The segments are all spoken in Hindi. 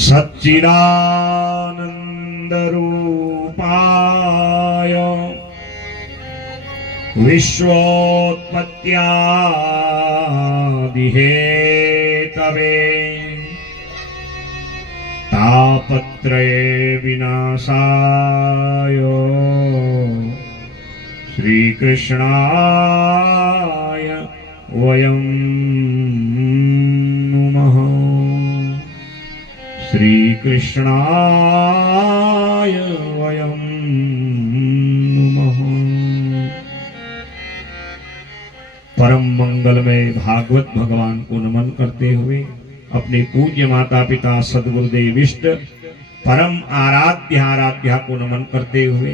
सच्चिदानन्दरूपाय विश्वोत्पत्त्यादिहेतवे तापत्रये विनाशाय श्रीकृष्णाय वयं नुमः। श्रीकृष्णाय वयं नुमः। परम मंगलमय भागवत भगवान को नमन करते हुए अपने पूज्य माता पिता सद्गुरुदेव इष्ट परम आराध्या को नमन करते हुए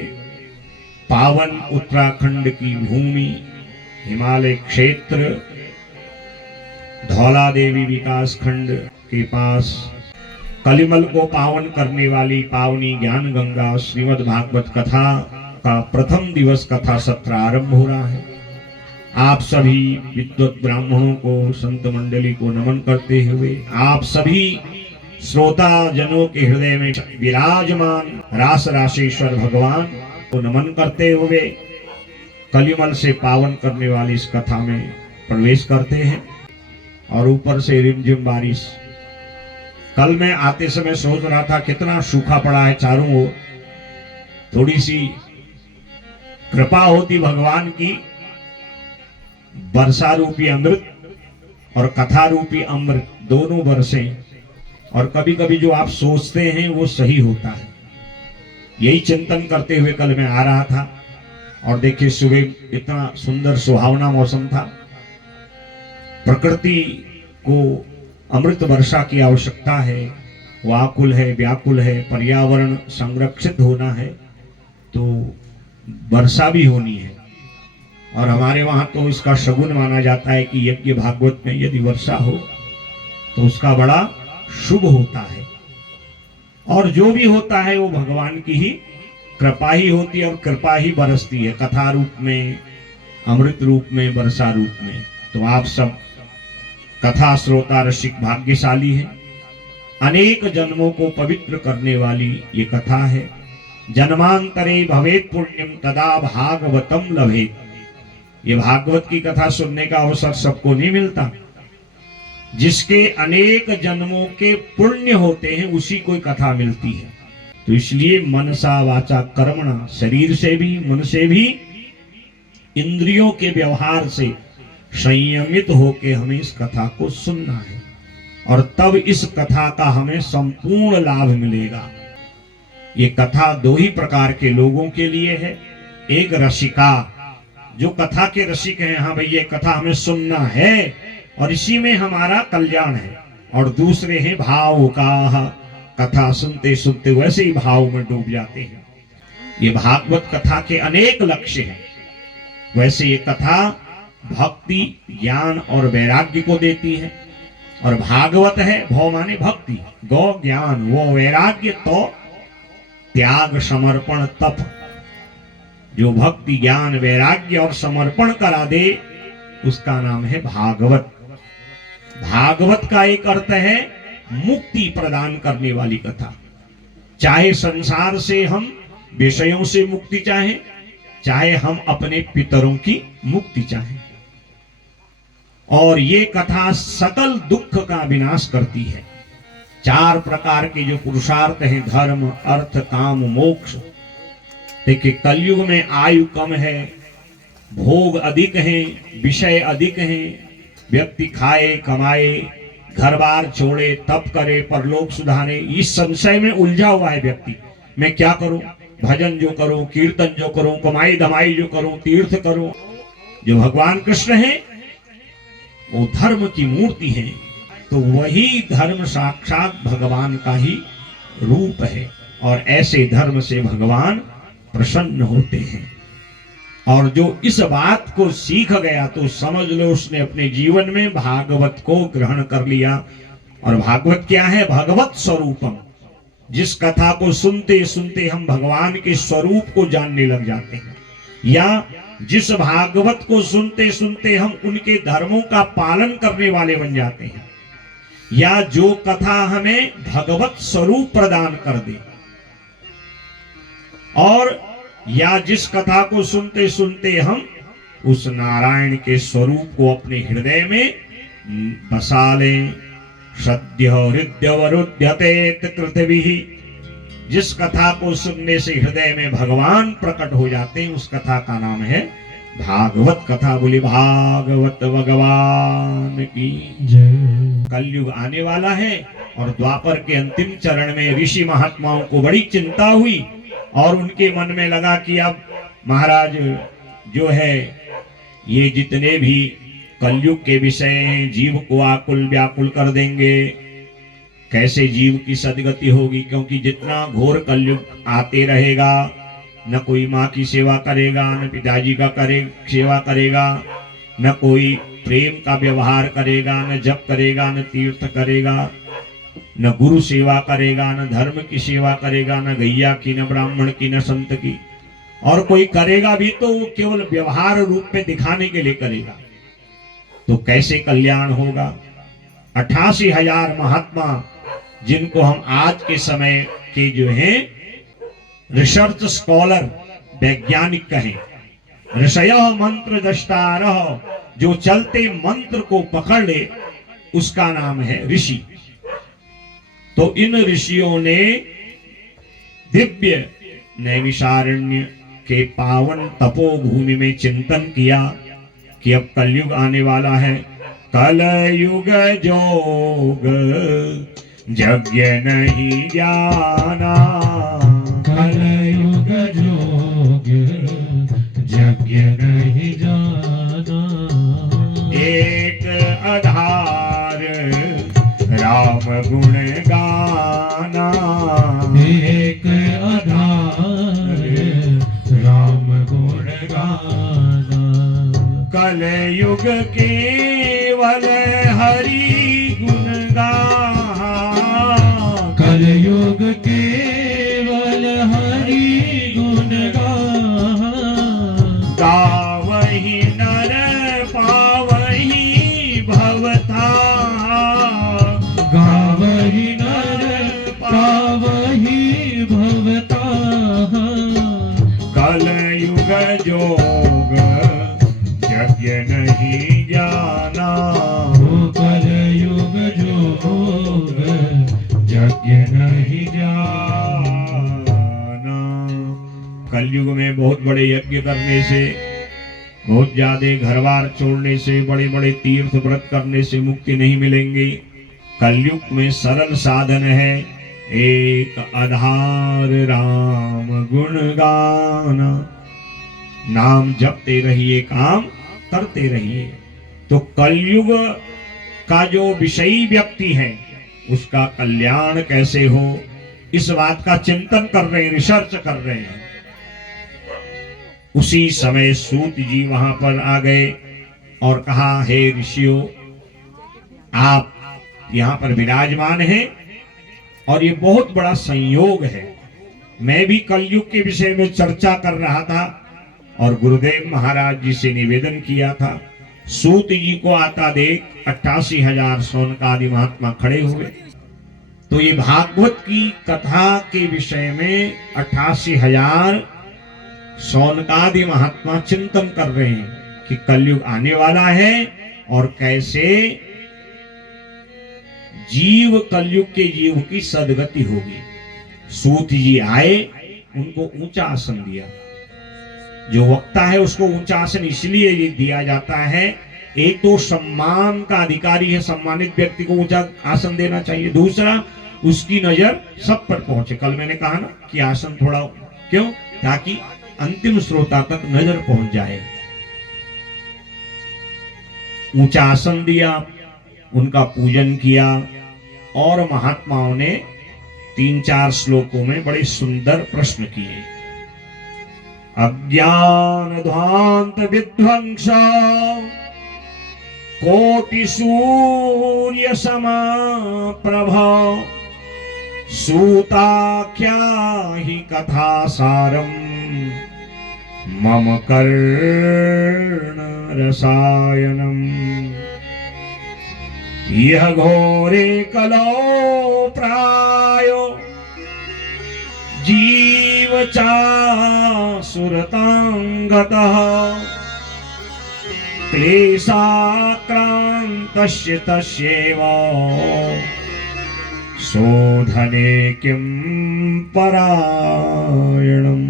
पावन उत्तराखंड की भूमि हिमालय क्षेत्र धौला देवी विकास खंड के पास कलिमल को पावन करने वाली पावनी ज्ञान गंगा श्रीमद् भागवत कथा का प्रथम दिवस कथा सत्र आरंभ हो रहा है। आप सभी विद्वत ब्राह्मणों को संत मंडली को नमन करते हुए आप सभी श्रोता जनों के हृदय में विराजमान रास राशेश्वर भगवान को नमन करते हुए कलिमल से पावन करने वाली इस कथा में प्रवेश करते हैं। और ऊपर से रिमझिम बारिश। कल मैं आते समय सोच रहा था कितना सूखा पड़ा है चारों ओर, थोड़ी सी कृपा होती भगवान की, वर्षा रूपी अमृत और कथा रूपी अमृत दोनों बरसे और कभी कभी जो आप सोचते हैं वो सही होता है। यही चिंतन करते हुए कल मैं आ रहा था और देखिए सुबह इतना सुंदर सुहावना मौसम था। प्रकृति को अमृत वर्षा की आवश्यकता है, व्याकुल है, व्याकुल है, पर्यावरण संरक्षित होना है तो वर्षा भी होनी है। और हमारे वहां तो इसका शगुन माना जाता है कि यज्ञ भागवत में यदि वर्षा हो तो उसका बड़ा शुभ होता है। और जो भी होता है वो भगवान की ही कृपा ही होती है और कृपा ही बरसती है, कथा रूप में, अमृत रूप में, वर्षा रूप में। तो आप सब कथा श्रोता रसिक भाग्यशाली हैं। अनेक जन्मों को पवित्र करने वाली ये कथा है। जन्मांतरे भवेत् पुण्यम तदा भागवतम लभेत्। ये भागवत की कथा सुनने का अवसर सबको नहीं मिलता। जिसके अनेक जन्मों के पुण्य होते हैं उसी को कथा मिलती है। तो इसलिए मनसा वाचा कर्मणा, शरीर से भी, मन से भी, इंद्रियों के व्यवहार से संयमित होके हमें इस कथा को सुनना है और तब इस कथा का हमें संपूर्ण लाभ मिलेगा। ये कथा दो ही प्रकार के लोगों के लिए है। एक रसिका, जो कथा के रसिक हैं, हाँ भैया कथा हमें सुनना है और इसी में हमारा कल्याण है। और दूसरे हैं भाव का, कथा सुनते सुनते वैसे ही भाव में डूब जाते हैं। ये भागवत कथा के अनेक लक्ष्य हैं। वैसे ये कथा भक्ति, ज्ञान और वैराग्य को देती है। और भागवत है, भव माने भक्ति, गौ ज्ञान, वो वैराग्य, तो त्याग समर्पण तप। जो भक्ति, ज्ञान, वैराग्य और समर्पण करा दे उसका नाम है भागवत। भागवत का एक अर्थ है मुक्ति प्रदान करने वाली कथा। चाहे संसार से हम विषयों से मुक्ति चाहें, चाहे हम अपने पितरों की मुक्ति चाहें। और ये कथा सकल दुख का विनाश करती है। चार प्रकार के जो पुरुषार्थ हैं, धर्म, अर्थ, काम, मोक्ष। देखिए कलयुग में आयु कम है, भोग अधिक हैं, विषय अधिक हैं। व्यक्ति खाए, कमाए, घर बार छोड़े, तप करे, परलोक सुधारे, इस संशय में उलझा हुआ है व्यक्ति। मैं क्या करूं, भजन जो करूं, कीर्तन जो करूं, कमाई धमाई जो करूं, तीर्थ करूं। जो भगवान कृष्ण है वो धर्म की मूर्ति है, तो वही धर्म साक्षात भगवान का ही रूप है। और ऐसे धर्म से भगवान प्रसन्न होते हैं। और जो इस बात को सीख गया तो समझ लो उसने अपने जीवन में भागवत को ग्रहण कर लिया। और भागवत क्या है? भगवत स्वरूपम। जिस कथा को सुनते सुनते हम भगवान के स्वरूप को जानने लग जाते हैं, या जिस भागवत को सुनते सुनते हम उनके धर्मों का पालन करने वाले बन जाते हैं, या जो कथा हमें भगवत स्वरूप प्रदान कर दे, और या जिस कथा को सुनते सुनते हम उस नारायण के स्वरूप को अपने हृदय में बसा लें। सद्य हृदयवरुध्यते पृथ्वी, जिस कथा को सुनने से हृदय में भगवान प्रकट हो जाते हैं उस कथा का नाम है भागवत कथा। बोली भागवत भगवान की जय। कलयुग आने वाला है और द्वापर के अंतिम चरण में ऋषि महात्माओं को बड़ी चिंता हुई और उनके मन में लगा कि अब महाराज जो है ये जितने भी कलयुग के विषय हैं जीव को आकुल व्याकुल कर देंगे, कैसे जीव की सदगति होगी, क्योंकि जितना घोर कलयुग आते रहेगा न कोई माँ की सेवा करेगा, न पिताजी का सेवा करेगा, न कोई प्रेम का व्यवहार करेगा, न जप करेगा, न तीर्थ करेगा, न गुरु सेवा करेगा, न धर्म की सेवा करेगा, न गैया की, न ब्राह्मण की, न संत की, और कोई करेगा भी तो वो केवल व्यवहार रूप में दिखाने के लिए करेगा, तो कैसे कल्याण होगा। 88,000 महात्मा जिनको हम आज के समय के जो हैं रिसर्च स्कॉलर वैज्ञानिक कहें, ऋषयः मंत्र दष्टारः, जो चलते मंत्र को पकड़ ले उसका नाम है ऋषि। तो इन ऋषियों ने दिव्य नैमिषारण्य के पावन तपोभूमि में चिंतन किया कि अब कलयुग आने वाला है। कलयुग जोग यज्ञ नहीं जाना, कलयुग जोग यज्ञ नहीं जाना, एक आधार राम गुण गाना, एक आधार राम गुण गाना, कलयुग केवल हरि गुण गाना, कलयुग केवल हरि गुण गाना, गावहि नर पावहि भवता, गावहि नर पावहि भवता, कलयुग जोग यज्ञ नहीं जाना, कलयुग जोग यज्ञ नहीं जाना। कलयुग में बहुत बड़े यज्ञ करने से, बहुत ज्यादा घर बार छोड़ने से, बड़े बड़े तीर्थ व्रत करने से मुक्ति नहीं मिलेंगी। कलयुग में सरल साधन है, एक आधार राम गुण गाना, नाम जपते रहिए, काम करते रहिए। तो कलयुग का जो विषयी व्यक्ति है उसका कल्याण कैसे हो, इस बात का चिंतन कर रहे हैं, रिसर्च कर रहे हैं। उसी समय सूत जी वहां पर आ गए और कहा, हे ऋषियों, आप यहाँ पर विराजमान हैं और ये बहुत बड़ा संयोग है। मैं भी कलयुग के विषय में चर्चा कर रहा था और गुरुदेव महाराज जी से निवेदन किया था। सूत जी को आता देख 88,000 शौनकादि महात्मा खड़े हुए। तो ये भागवत की कथा के विषय में 88,000 शौनकादि महात्मा चिंतन कर रहे हैं कि कलयुग आने वाला है और कैसे जीव, कलयुग के जीव की सदगति होगी। सूत जी आए, उनको ऊंचा आसन दिया। जो वक्ता है उसको ऊंचा आसन इसलिए दिया जाता है, एक तो सम्मान का अधिकारी है, सम्मानित व्यक्ति को ऊंचा आसन देना चाहिए। दूसरा, उसकी नजर सब पर पहुंचे। कल मैंने कहा ना कि आसन थोड़ा क्यों, ताकि अंतिम श्रोता तक नजर पहुंच जाए। ऊंचा आसन दिया, उनका पूजन किया और महात्माओं ने 3-4 श्लोकों में बड़े सुंदर प्रश्न किए। अज्ञान ध्वांत विध्वंस कोटि सूर्य समा प्रभ, सूताख्या हि कथा सारम मम कर्ण, 「 रसायनम। यह घोरे कलो प्रायो जीव चासुरतांगतः क्लेशाक्रान्तस्य तस्यैव शोधने किं परायणम्।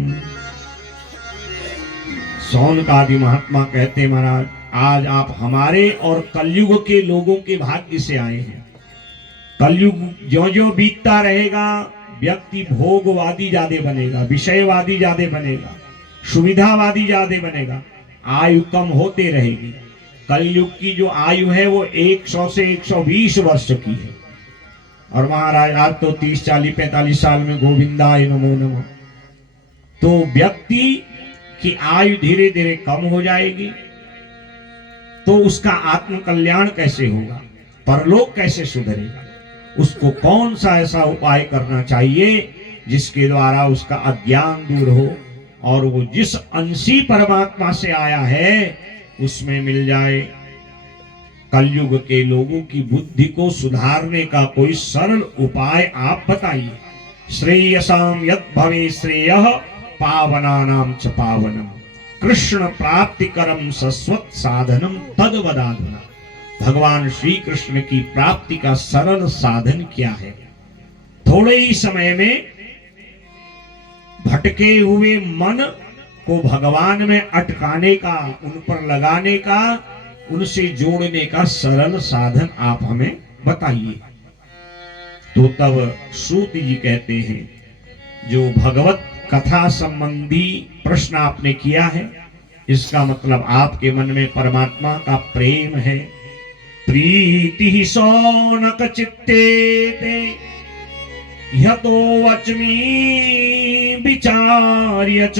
सौनकादि महात्मा कहते महाराज, आज आप हमारे और कलयुग के लोगों के भाग्य से आए हैं। कलयुग जो जो बीतता रहेगा, व्यक्ति भोगवादी ज्यादा बनेगा, विषयवादी ज्यादा बनेगा, सुविधावादी ज्यादा बनेगा, आयु कम होते रहेगी। कलयुग की जो आयु है वो 100 से 120 वर्ष की है, और महाराज आज तो 30, 40, 45 साल में गोविंदाय नमो नमः। तो व्यक्ति की आयु धीरे धीरे कम हो जाएगी, तो उसका आत्म कल्याण कैसे होगा, परलोक कैसे सुधरेगा? उसको कौन सा ऐसा उपाय करना चाहिए जिसके द्वारा उसका अज्ञान दूर हो और वो जिस अंशी परमात्मा से आया है उसमें मिल जाए। कलयुग के लोगों की बुद्धि को सुधारने का कोई सरल उपाय आप बताइए। श्रेयसाम यत् भवे श्रेयः पावनानां च पावनम, कृष्ण प्राप्तिकरम सस्वत साधनम तद वदाधुना। भगवान श्री कृष्ण की प्राप्ति का सरल साधन क्या है? थोड़े ही समय में भटके हुए मन को भगवान में अटकाने का, उन पर लगाने का, उनसे जोड़ने का सरल साधन आप हमें बताइए। तो तब सूत जी कहते हैं, जो भगवत कथा संबंधी प्रश्न आपने किया है, इसका मतलब आपके मन में परमात्मा का प्रेम है। प्रीति शौनक चित्ते ते यतो वच्मि विचार्य च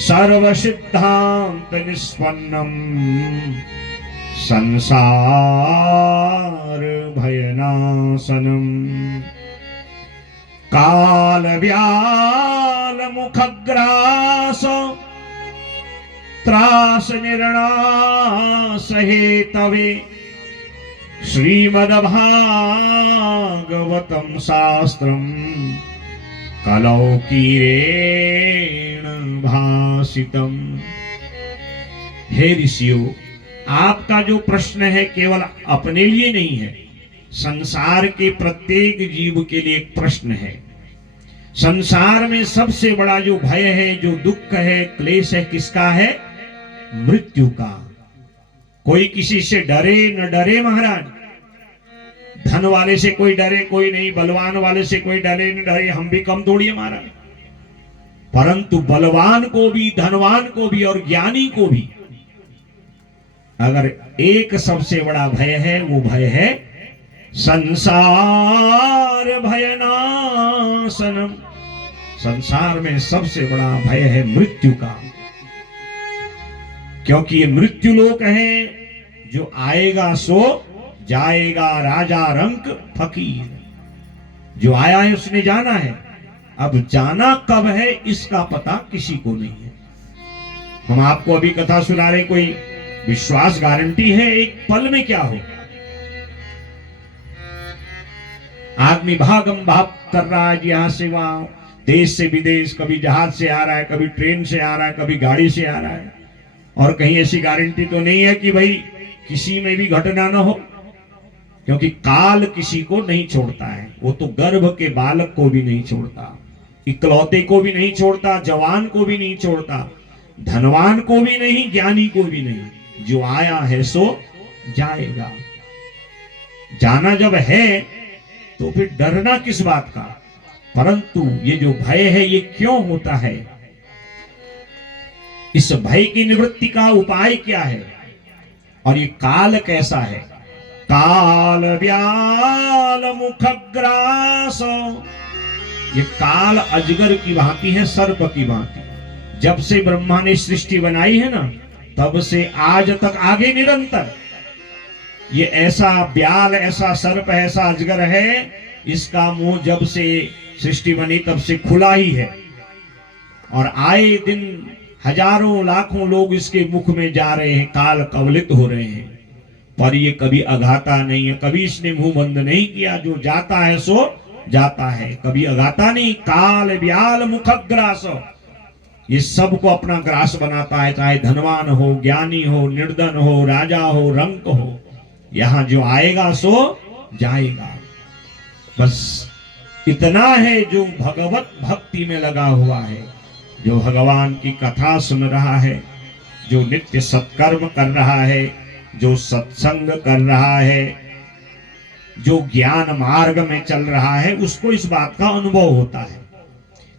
सर्व सिद्धांत निष्पन्नम संसार भयनाशनम। काल व्याल मुखग्रास त्रास निर्णास हेतवे श्रीमद्भागवतम शास्त्रम कलौ कीरेण भासितम। हे ऋषियों, आपका जो प्रश्न है केवल अपने लिए नहीं है, संसार के प्रत्येक जीव के लिए एक प्रश्न है। संसार में सबसे बड़ा जो भय है, जो दुख है, क्लेश है, किसका है? मृत्यु का। कोई किसी से डरे न डरे महाराज, धन वाले से कोई डरे कोई नहीं, बलवान वाले से कोई डरे न डरे, हम भी कम थोड़ी है महाराज। परंतु बलवान को भी, धनवान को भी और ज्ञानी को भी अगर एक सबसे बड़ा भय है, वो भय है संसार भयनाशनम। संसार में सबसे बड़ा भय है मृत्यु का, क्योंकि ये मृत्यु लोक है, जो आएगा सो जाएगा, राजा रंक फकीर। जो आया है उसने जाना है, अब जाना कब है इसका पता किसी को नहीं है। हम आपको अभी कथा सुना रहे, कोई विश्वास गारंटी है एक पल में क्या हो? आदमी भागम भाग कर रहा है यहाँ से वहां, देश से विदेश, कभी जहाज से आ रहा है, कभी ट्रेन से आ रहा है, कभी गाड़ी से आ रहा है, और कहीं ऐसी गारंटी तो नहीं है कि भाई किसी में भी घटना ना हो, क्योंकि काल किसी को नहीं छोड़ता है। वो तो गर्भ के बालक को भी नहीं छोड़ता, इकलौते को भी नहीं छोड़ता, जवान को भी नहीं छोड़ता, धनवान को भी नहीं, ज्ञानी को भी नहीं। जो आया है सो जाएगा। जाना जब है तो फिर डरना किस बात का? परंतु ये जो भय है ये क्यों होता है? इस भय की निवृत्ति का उपाय क्या है? और ये काल कैसा है? काल व्याल मुखग्रास। ये काल अजगर की भांति है, सर्प की भांति। जब से ब्रह्मा ने सृष्टि बनाई है ना, तब से आज तक आगे निरंतर ये ऐसा व्याल, ऐसा सर्प, ऐसा अजगर है, इसका मुंह जब से सृष्टि बनी तब से खुला ही है, और आए दिन हजारों लाखों लोग इसके मुख में जा रहे हैं, काल कवलित हो रहे हैं। पर ये कभी अघाता नहीं है, कभी इसने मुंह बंद नहीं किया। जो जाता है सो जाता है, कभी अघाता नहीं। काल व्याल मुखग्रास, ये सबको अपना ग्रास बनाता है, चाहे धनवान हो, ज्ञानी हो, निर्धन हो, राजा हो, रंक हो। यहां जो आएगा सो जाएगा। बस इतना है, जो भगवत भक्ति में लगा हुआ है, जो भगवान की कथा सुन रहा है, जो नित्य सत्कर्म कर रहा है, जो सत्संग कर रहा है, जो ज्ञान मार्ग में चल रहा है, उसको इस बात का अनुभव होता है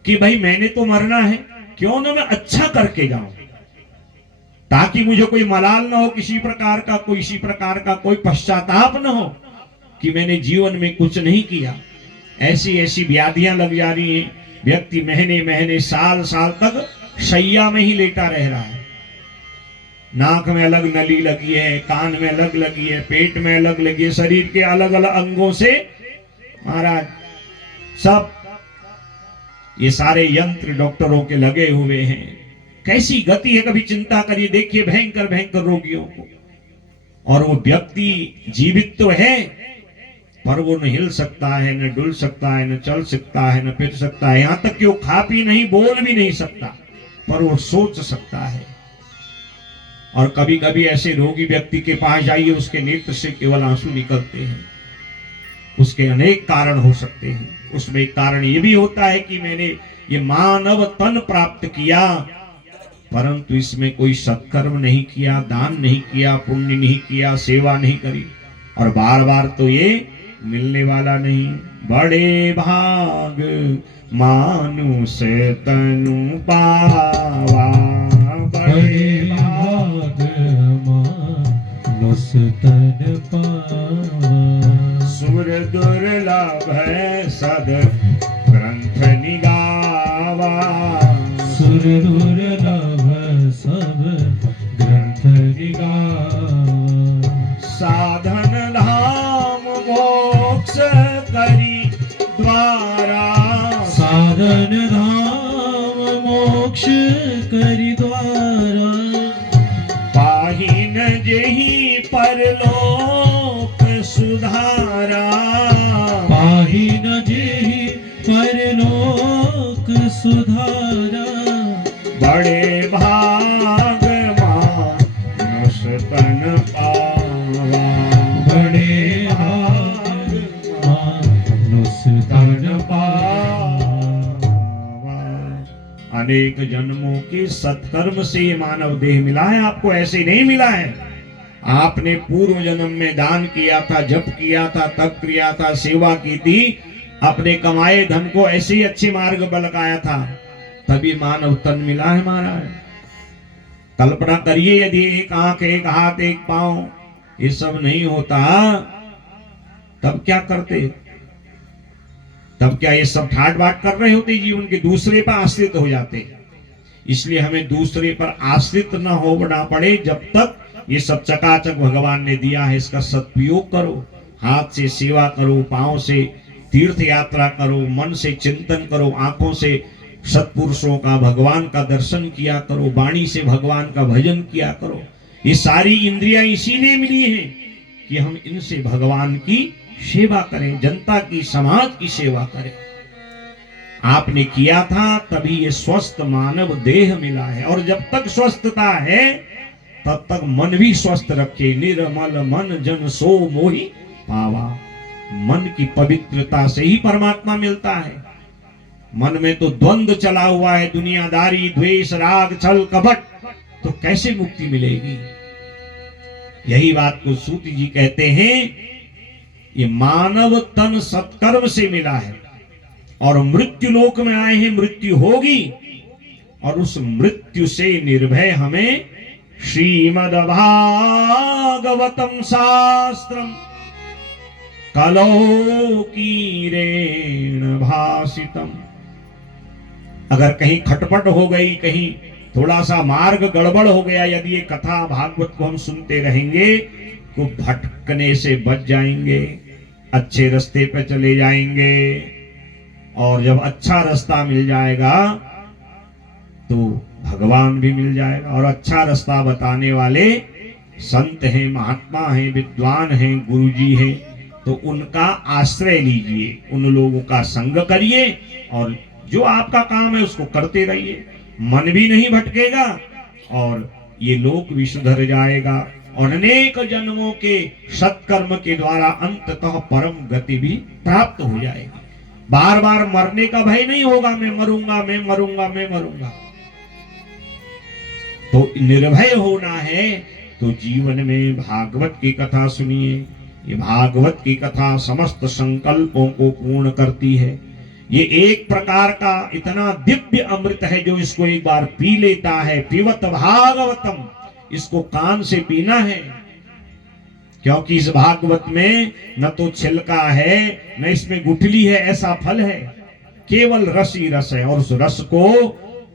कि भाई मैंने तो मरना है, क्यों ना मैं अच्छा करके जाऊं, ताकि मुझे कोई मलाल ना हो किसी प्रकार का, किसी प्रकार का कोई पश्चाताप ना हो कि मैंने जीवन में कुछ नहीं किया। ऐसी ऐसी व्याधियां लग जा रही हैं, व्यक्ति महीने महीने साल साल तक शैया में ही लेटा रह रहा है। नाक में अलग नली लगी है, कान में अलग लगी है, पेट में अलग लगी है, शरीर के अलग अलग अंगों से महाराज सब ये सारे यंत्र डॉक्टरों के लगे हुए हैं। कैसी गति है, कभी चिंता करिए, देखिए भयंकर भयंकर रोगियों को। और वो व्यक्ति जीवित तो है, पर वो न हिल सकता है, न डुल सकता है, न चल सकता है, न फिर सकता है। यहां तक कि वो खा पी नहीं, बोल भी नहीं सकता, पर वो सोच सकता है। और कभी कभी ऐसे रोगी व्यक्ति के पास जाइए, उसके नेत्र से केवल आंसू निकलते हैं। उसके अनेक कारण हो सकते हैं। उसमें एक कारण ये भी होता है कि मैंने ये मानव तन प्राप्त किया, परंतु इसमें कोई सत्कर्म नहीं किया, दान नहीं किया, पुण्य नहीं किया, सेवा नहीं करी, और बार बार तो ये मिलने वाला नहीं। बड़े भाग मानुष तनु पावा, बड़े भाग मानुष तन पावा, सुर दुर्लभ है सद ग्रंथ निगावा, सुर दुर्लभ सब ग्रंथ निगावा, साधन धाम मोक्ष करी द्वारा, साधन धाम मोक्ष करि द्वारा, पाहिन जेहि परलोक सुधारा, पाहि न जेहि परलोक सुधारा, बड़े भाग मानुष तन पावा, बड़े भाग मानुष तन पावा। अनेक जन्मों के सत्कर्म से ये मानव देह मिला है, आपको ऐसे नहीं मिला है। आपने पूर्व जन्म में दान किया था, जप किया था, तप किया था, सेवा की थी, अपने कमाए धन को ऐसे ही अच्छे मार्ग पर लगाया था, तभी मानव तन मिला है महाराज। कल्पना करिए, यदि एक आंख, एक हाथ, एक पांव ये सब नहीं होता, तब क्या करते? तब क्या ये सब ठाट बाट कर रहे होते जीवन के? दूसरे पर आश्रित हो जाते। इसलिए हमें दूसरे पर आश्रित न होना पड़े। जब तक ये सब चकाचक भगवान ने दिया है, इसका सदुपयोग करो। हाथ से सेवा करो, पांव से तीर्थ यात्रा करो, मन से चिंतन करो, आंखों से सत्पुरुषों का, भगवान का दर्शन किया करो, वाणी से भगवान का भजन किया करो। ये सारी इंद्रियां इसी ने मिली हैं कि हम इनसे भगवान की सेवा करें, जनता की, समाज की सेवा करें। आपने किया था, तभी ये स्वस्थ मानव देह मिला है। और जब तक स्वस्थता है, तब तक मन भी स्वस्थ रखे। निर्मल मन जन सो मोहि पावा। मन की पवित्रता से ही परमात्मा मिलता है। मन में तो द्वंद्व चला हुआ है, दुनियादारी, द्वेष, राग, छल, कपट, तो कैसे मुक्ति मिलेगी? यही बात को सूत जी कहते हैं, ये मानव तन सत्कर्म से मिला है और मृत्यु लोक में आए हैं, मृत्यु होगी, और उस मृत्यु से निर्भय हमें श्रीमद् भागवतम शास्त्रम कलौकीरेण भासितम। अगर कहीं खटपट हो गई, कहीं थोड़ा सा मार्ग गड़बड़ हो गया, यदि ये कथा भागवत को हम सुनते रहेंगे तो भटकने से बच जाएंगे, अच्छे रास्ते पर चले जाएंगे। और जब अच्छा रास्ता मिल जाएगा तो भगवान भी मिल जाएगा। और अच्छा रास्ता बताने वाले संत हैं, महात्मा हैं, विद्वान हैं, गुरुजी हैं, तो उनका आश्रय लीजिए, उन लोगों का संग करिए और जो आपका काम है उसको करते रहिए। मन भी नहीं भटकेगा और ये लोक भी सुधर जाएगा और अनेक जन्मों के सत्कर्म के द्वारा अंततः परम गति भी प्राप्त हो जाएगी। बार बार मरने का भय नहीं होगा, मैं मरूंगा, मैं मरूंगा, मैं मरूंगा। तो निर्भय होना है तो जीवन में भागवत की कथा सुनिए। ये भागवत की कथा समस्त संकल्पों को पूर्ण करती है। ये एक प्रकार का इतना दिव्य अमृत है जो इसको एक बार पी लेता है, पिबत भागवतम, इसको कान से पीना है, क्योंकि इस भागवत में न तो छिलका है न इसमें गुठली है, ऐसा फल है, केवल रस ही रस है। और उस रस को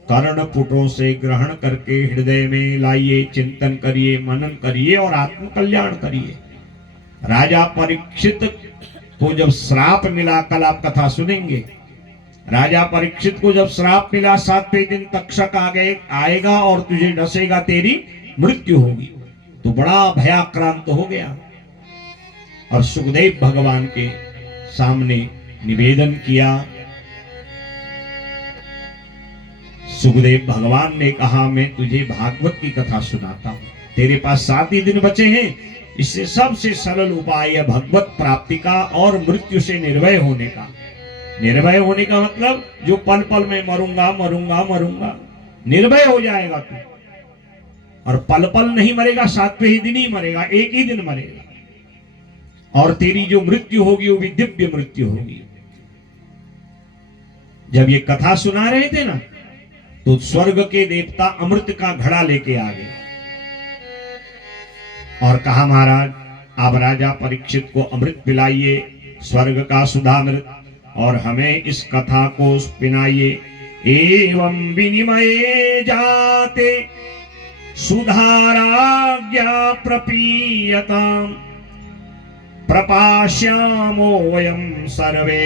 कर्णपुटों से ग्रहण करके हृदय में लाइए, चिंतन करिए, मनन करिए और आत्म कल्याण करिए। राजा परीक्षित को जब श्राप मिला, कल आप कथा सुनेंगे, राजा परीक्षित को जब श्राप मिला 7वें दिन तक्षक आएगा और तुझे डसेगा, तेरी मृत्यु होगी, तो बड़ा भयाक्रांत हो गया और सुखदेव भगवान के सामने निवेदन किया। सुखदेव भगवान ने कहा, मैं तुझे भागवत की कथा सुनाता हूं, तेरे पास 7 ही दिन बचे हैं, इससे सबसे सरल उपाय है भगवत प्राप्ति का और मृत्यु से निर्भय होने का। निर्भय होने का मतलब जो पल पल में मरूंगा मरूंगा मरूंगा, निर्भय हो जाएगा तू, और पल पल नहीं मरेगा, 7वें ही दिन ही मरेगा, एक ही दिन मरेगा, और तेरी जो मृत्यु होगी वो भी दिव्य मृत्यु होगी। जब ये कथा सुना रहे थे ना, तो स्वर्ग के देवता अमृत का घड़ा लेके आ गए और कहा, महाराज आप राजा परीक्षित को अमृत पिलाइए, स्वर्ग का सुधामृत, और हमें इस कथा को पिलाइए। एवं विनिमये जाते सुधाराज्ञा प्रपीयताम् प्रपाश्यामो वयं सर्वे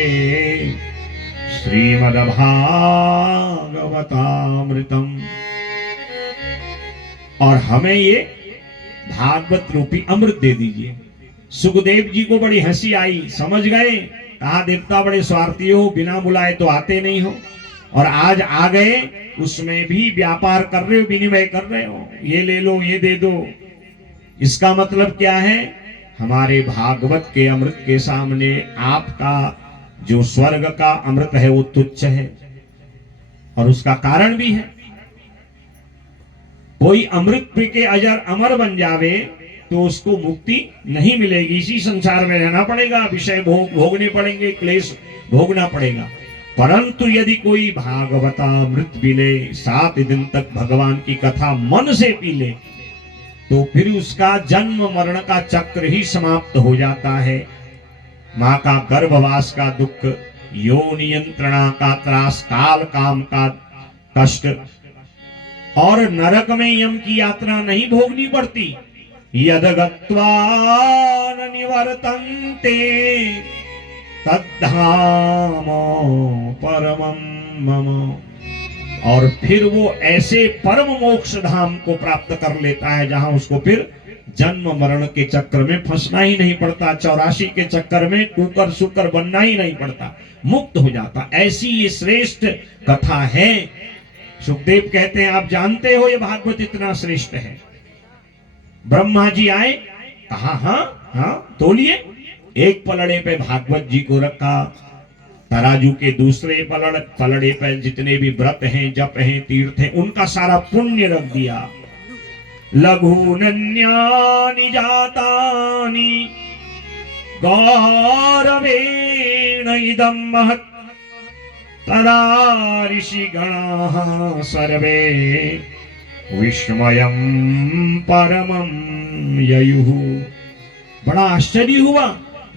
श्रीमद्भागवतामृतम्। और हमें ये भागवत रूपी अमृत दे दीजिए। सुखदेव जी को बड़ी हंसी आई, समझ गए, कहा देवता बड़े स्वार्थी हो, बिना बुलाए तो आते नहीं हो, और आज आ गए, उसमें भी व्यापार कर रहे हो, विनिमय कर रहे हो, ये ले लो, ये दे दो। इसका मतलब क्या है? हमारे भागवत के अमृत के सामने आपका जो स्वर्ग का अमृत है वो तुच्छ है, और उसका कारण भी है। कोई अमृत पी के अजर अमर बन जावे तो उसको मुक्ति नहीं मिलेगी, इसी संसार में रहना पड़ेगा, विषय भोगने पड़ेंगे, क्लेश भोगना पड़ेगा। परंतु यदि कोई भागवतामृत पी ले, 7 दिन तक भगवान की कथा मन से पी ले, तो फिर उसका जन्म मरण का चक्र ही समाप्त हो जाता है। माँ का गर्भवास का दुख, योनि यंत्रणा का त्रास, काल काम का कष्ट, और नरक में यम की यात्रा नहीं भोगनी पड़ती। यद गत्वा न निवर्तन्ते तद्धाम परमं मम। और फिर वो ऐसे परम मोक्ष धाम को प्राप्त कर लेता है जहां उसको फिर जन्म मरण के चक्र में फंसना ही नहीं पड़ता, 84 के चक्कर में कुकर सुकर बनना ही नहीं पड़ता, मुक्त हो जाता। ऐसी ये श्रेष्ठ कथा है। सुखदेव कहते हैं, आप जानते हो ये भागवत इतना श्रेष्ठ है। ब्रह्मा जी आए, कहा हाँ हाँ तोलिए। एक पलड़े पे भागवत जी को रखा, तराजू के दूसरे पलड़े पे जितने भी व्रत हैं, जप हैं, तीर्थ हैं, उनका सारा पुण्य रख दिया। लघुनन्यानि जातानि गौरवेण इदं महत् तदा ऋषिगणाः सर्वे विस्मयं परमं ययुः। बड़ा आश्चर्य हुआ,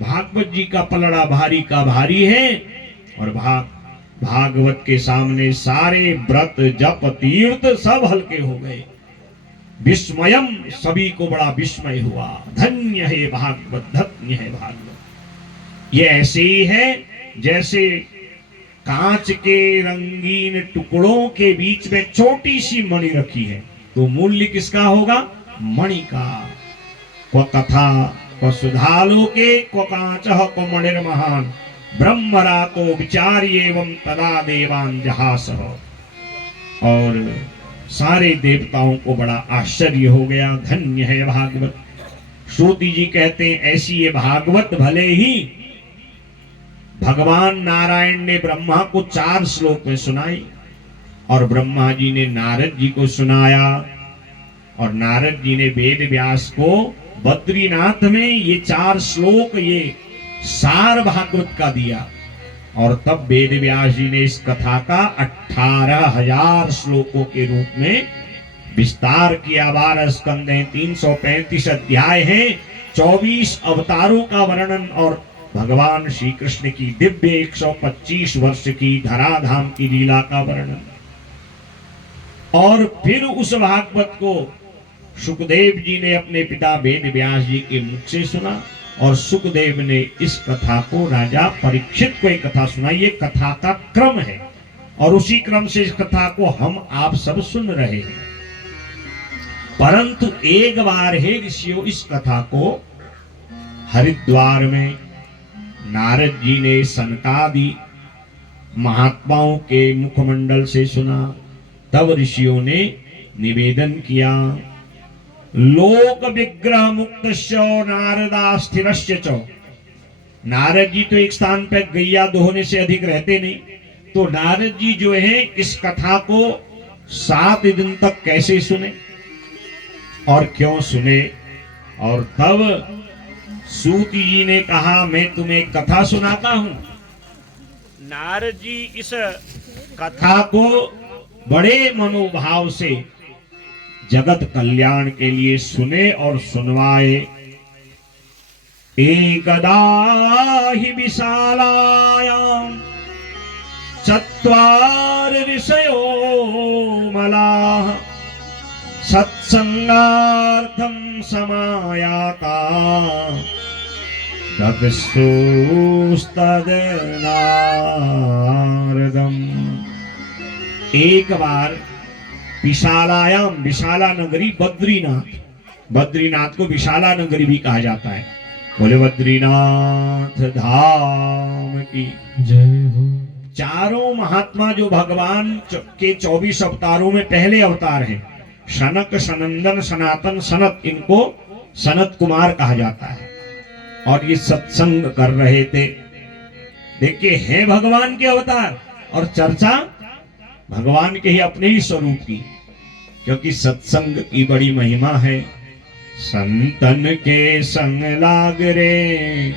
भागवत जी का पलड़ा भारी का भारी है, और भागवत के सामने सारे व्रत जप तीर्थ सब हल्के हो गए। विस्मयम, सभी को बड़ा विस्मय हुआ। धन्य है भागवत, धन्य है भागवत। ये ऐसे ही है जैसे कांच के रंगीन टुकड़ों के बीच में छोटी सी मणि रखी है, तो मूल्य किसका होगा? मणि का। क्व कथा क्व सुधालोके क्व कांचः क्व मणिर्महान ब्रह्मरातो विचार्य एवं तदा देवान जहासः। और सारे देवताओं को बड़ा आश्चर्य हो गया, धन्य है भागवत। श्रुति जी कहते हैं ऐसी ये भागवत भले ही भगवान नारायण ने ब्रह्मा को 4 श्लोक में सुनाई और ब्रह्मा जी ने नारद जी को सुनाया और नारद जी ने वेद व्यास को बद्रीनाथ में ये 4 श्लोक ये सार भागवत का दिया और तब वेद व्यास जी ने इस कथा का 18,000 श्लोकों के रूप में विस्तार किया। 12 स्कंद हैं, 335 अध्याय हैं, 24 अवतारों का वर्णन और भगवान श्री कृष्ण की दिव्य 125 वर्ष की धराधाम की लीला का वर्णन। और फिर उस भागवत को सुखदेव जी ने अपने पिता वेद व्यास जी के मुख से सुना और सुखदेव ने इस कथा को राजा परीक्षित को एक कथा सुनाई। ये कथा का क्रम है और उसी क्रम से इस कथा को हम आप सब सुन रहे हैं। परंतु एक बार हे ऋषियों इस कथा को हरिद्वार में नारद जी ने सनकादि महात्माओं के मुखमंडल से सुना। तब ऋषियों ने निवेदन किया, लोक विग्रह मुक्त नारदा स्थिरस्य च। नारद जी तो एक स्थान पर गैया दोहने से अधिक रहते नहीं, तो नारद जी जो है इस कथा को 7 दिन तक कैसे सुने और क्यों सुने। और तब सूति जी ने कहा मैं तुम्हें कथा सुनाता हूं। नारद जी इस कथा को बड़े मनोभाव से जगत कल्याण के लिए सुने और सुनवाए। एकदा हि विशालायां चत्वार ऋषयो मलाः सत्संगार्थं समायाता नारदम। एक बार विशालायाम, विशाला नगरी बद्रीनाथ को विशाला नगरी भी कहा जाता है। बोले बद्रीनाथ धाम की जय हो। चारों महात्मा जो भगवान के 24 अवतारों में पहले अवतार हैं, सनक सनंदन सनातन सनत, इनको सनत कुमार कहा जाता है। और ये सत्संग कर रहे थे। देखिए हैं भगवान के अवतार और चर्चा भगवान के ही अपने ही स्वरूप की, क्योंकि सत्संग की बड़ी महिमा है। संतन के संग लाग रे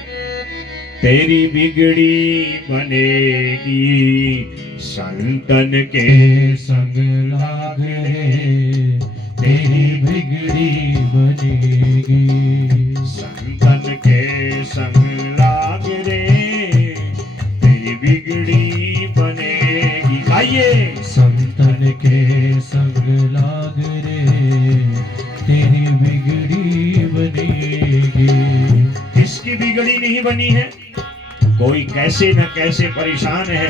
तेरी बिगड़ी बनेगी, संतन के संग लाग रे तेरी बिगड़ी बनेगी, संतन के संग लाग रे तेरी बिगड़ी बनेगी। आइए संतन के संग लाग रे तेरी बिगड़ी बनेगी। किसकी बिगड़ी नहीं बनी है? कोई कैसे न कैसे परेशान है,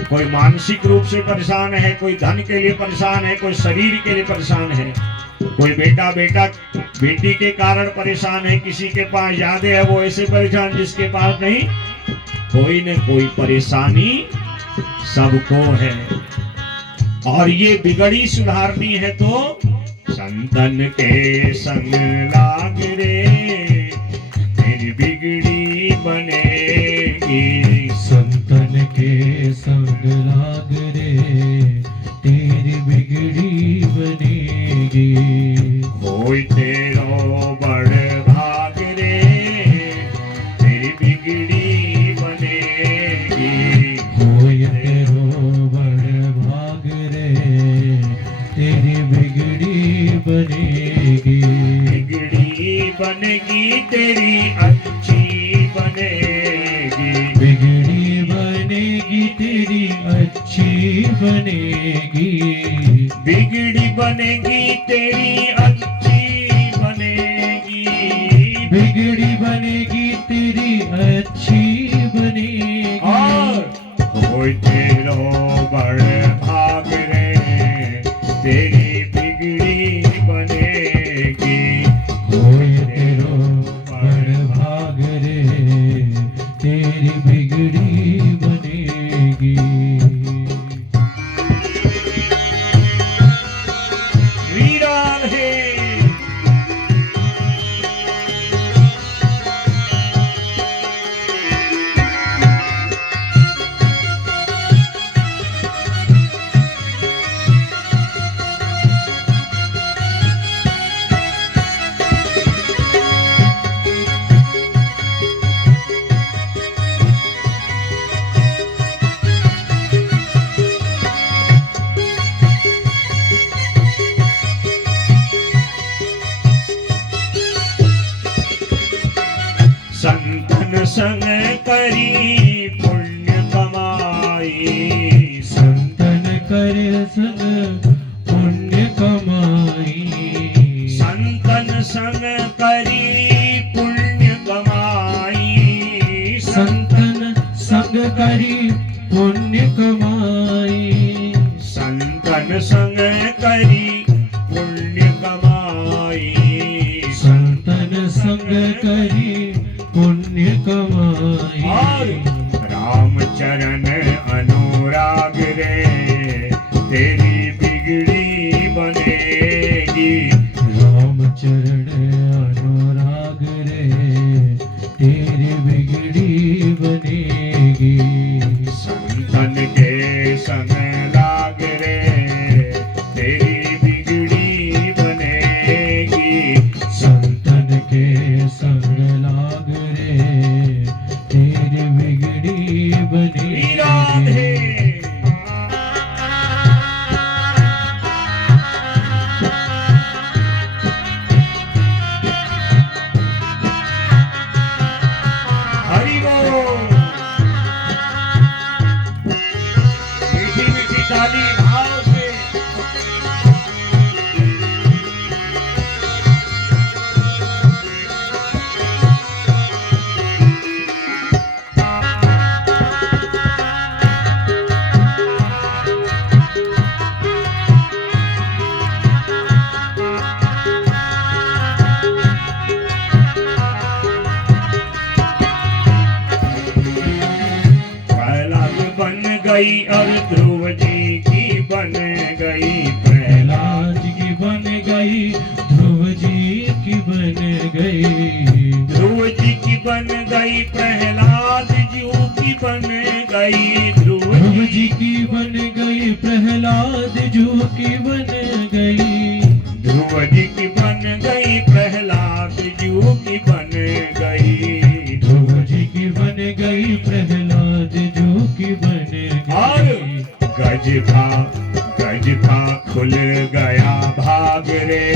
कोई मानसिक रूप से परेशान है, कोई धन के लिए परेशान है, कोई शरीर के लिए परेशान है, कोई बेटा बेटी के कारण परेशान है, किसी के पास ज्यादा है वो ऐसे परेशान जिसके पास नहीं। कोई न कोई परेशानी सबको है और ये बिगड़ी सुधारनी है तो संतन के संग लाग रे तेरी बिगड़ी बनेगी, संतन के संग लाग रे तेरी बिगड़ी बनेगी। कोई तेरो बड़ भाग रे तेरी बिगड़ी बनेगी, कोई तेरो बड़ भाग रे तेरी बिगड़ी बनेगी। बिगड़ी बनेगी तेरी अच्छी बनेगी, बिगड़ी बनेगी तेरी अच्छी बनेगी, बिगड़ी बनेगी तेरी अच्छी बनेगी, बिगड़ी बनेगी तेरी अच्छी बनेगी। और कोई तेरो बड़ भाग रे तेरी बिगड़ी बनेगी, कोई बनेगी। वीराल है संतन संग करी पुण्य कमाई। संतन करे संग पुण्य कमाई। संतन संग करी पुण्य कमाई। संतन संग करी पुण्य कमाई। संतन संग करी पुण्य कमाई। संतन संग करी पुण्य कमाई। और राम चरण अनुराग रे तेरी बिगड़ी बनेगी। राम चरण अनुराग रे तेरी बिगड़ी बनेगी। संतन के संग लाग रे तेरी बिगड़ी बनेगी। संतन के संग लाग रे तेरी बिगड़ी बनेगी। राधे हरि बोल। मीठी मीठी ताली भाव से प्रहलाद बन गई और ध्रुव जी की बन गई। प्रहलाद की बन गई ध्रुव जी की बन गई। ध्रुव जी की बन गई प्रहलाद जी की बन गई। ध्रुव जी की बन गई प्रहलाद जू की बन गई। ध्रुव जी की बन गई प्रहलाद जी की बन गई। ध्रुव जी की बन गई प्रहलाद जू की बन और गई। गज का खुल गया भाग रे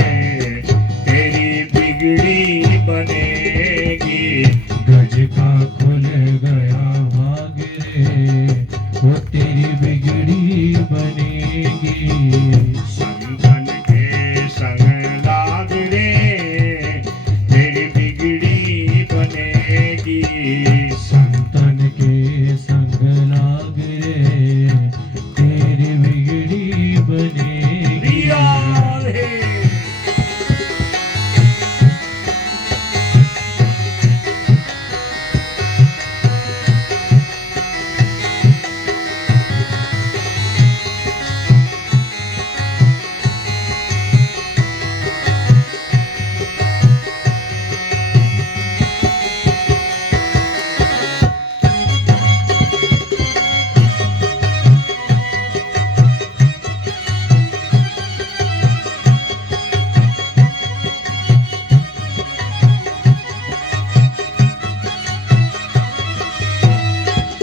तेरी बिगड़ी बनेगी। गज का खुल गया भाग रे वो तेरी बिगड़ी बनेगी। संतन के संग लाग रे तेरी बिगड़ी बनेगी। संतन के संग लाग रे तेरी बिगड़ी बनेगी। वीराल है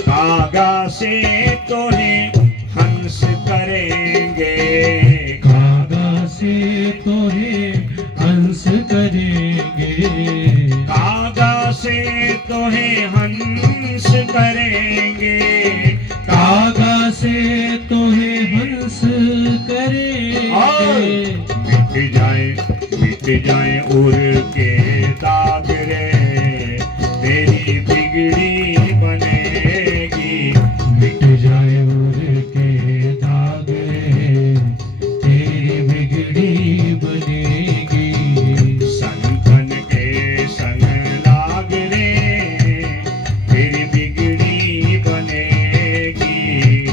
कागा से तोहे हंस करेंगे। कागा से तोहे हंस करेंगे। कागा से तोहे हंस करेंगे। कागा से तोहे हंस करेंगे। मिट जाए उड़ के दाग रे तेरी बिगड़ी बनेगी। मिट जाए उड़ के दाग रे तेरी बिगड़ी बनेगी। संतन के संग लाग रे तेरी बिगड़ी बनेगी।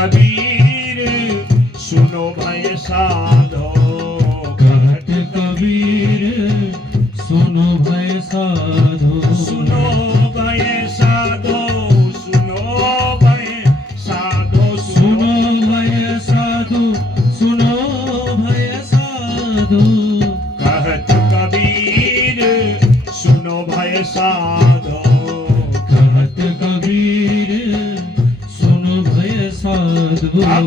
कबीर सुनो भय साधो, कहत कबीर सुनो भय साधो, सुनो भय साधो, सुनो भय साधो, सुनो भय साधु, सुनो भय साधु। कहत कबीर सुनो भय साधो, कहत कबीर सुनो भय साधु। अब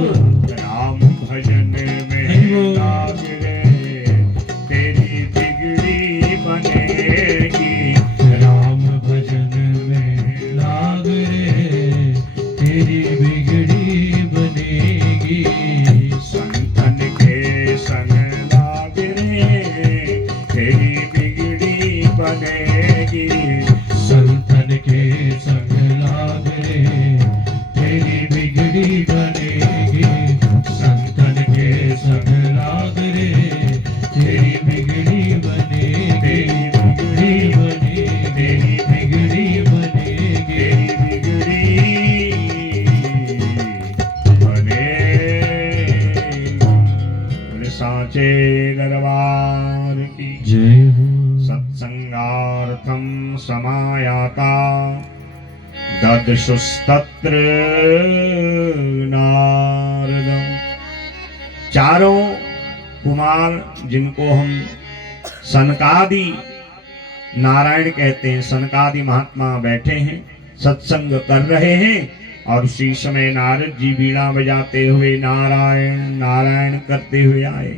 राम भजन में लाग रे, तेरी बिगड़ी बनेगी। राम भजन में लाग रे, तेरी बिगड़ी बनेगी। संतन के संग लाग रे, तेरी बिगड़ी बनेगी। संतन के संग लाग रे, तेरी बिगड़ी बनेगी। संतन के संग लाग रे, तेरी बिगड़ी बनेगी। तेरी बिगड़ी बनेगी, तेरी बिगड़ी बनेगी। तेरी बिगड़ी बनेगी। बोले सांचे दरबार की जय हो। सत्संगार्थम समायाता ददशुस्तत्र नारदम। चारों कुमार जिनको हम सनकादि नारायण कहते हैं, सनकादि महात्मा बैठे हैं, सत्संग कर रहे हैं, और उसी समय नारद जी बीड़ा बजाते हुए नारायण नारायण करते हुए आए।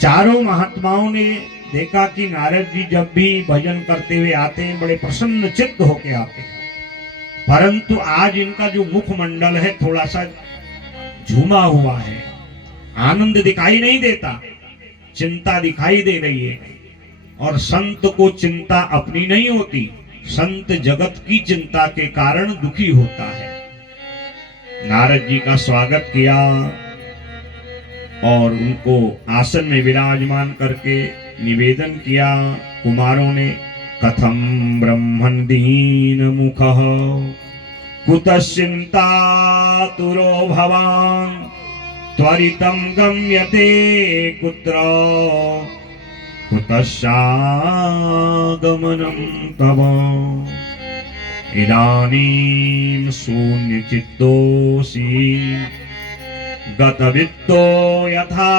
चारों महात्माओं ने देखा कि नारद जी जब भी भजन करते हुए आते हैं बड़े प्रसन्न चित्त होके आते हैं, परंतु आज इनका जो मुखमंडल है थोड़ा सा झूमा हुआ है, आनंद दिखाई नहीं देता, चिंता दिखाई दे रही है। और संत को चिंता अपनी नहीं होती, संत जगत की चिंता के कारण दुखी होता है। नारद जी का स्वागत किया और उनको आसन में विराजमान करके निवेदन किया। कुमारों ने कथम ब्रह्मण दीन मुख कुतश्चिंतातुरो भवान त्वरितं गम्यते कुत्र कुतश्चागमनं तव इदानीं शून्यचित्तोऽसि गतवित्तो यथा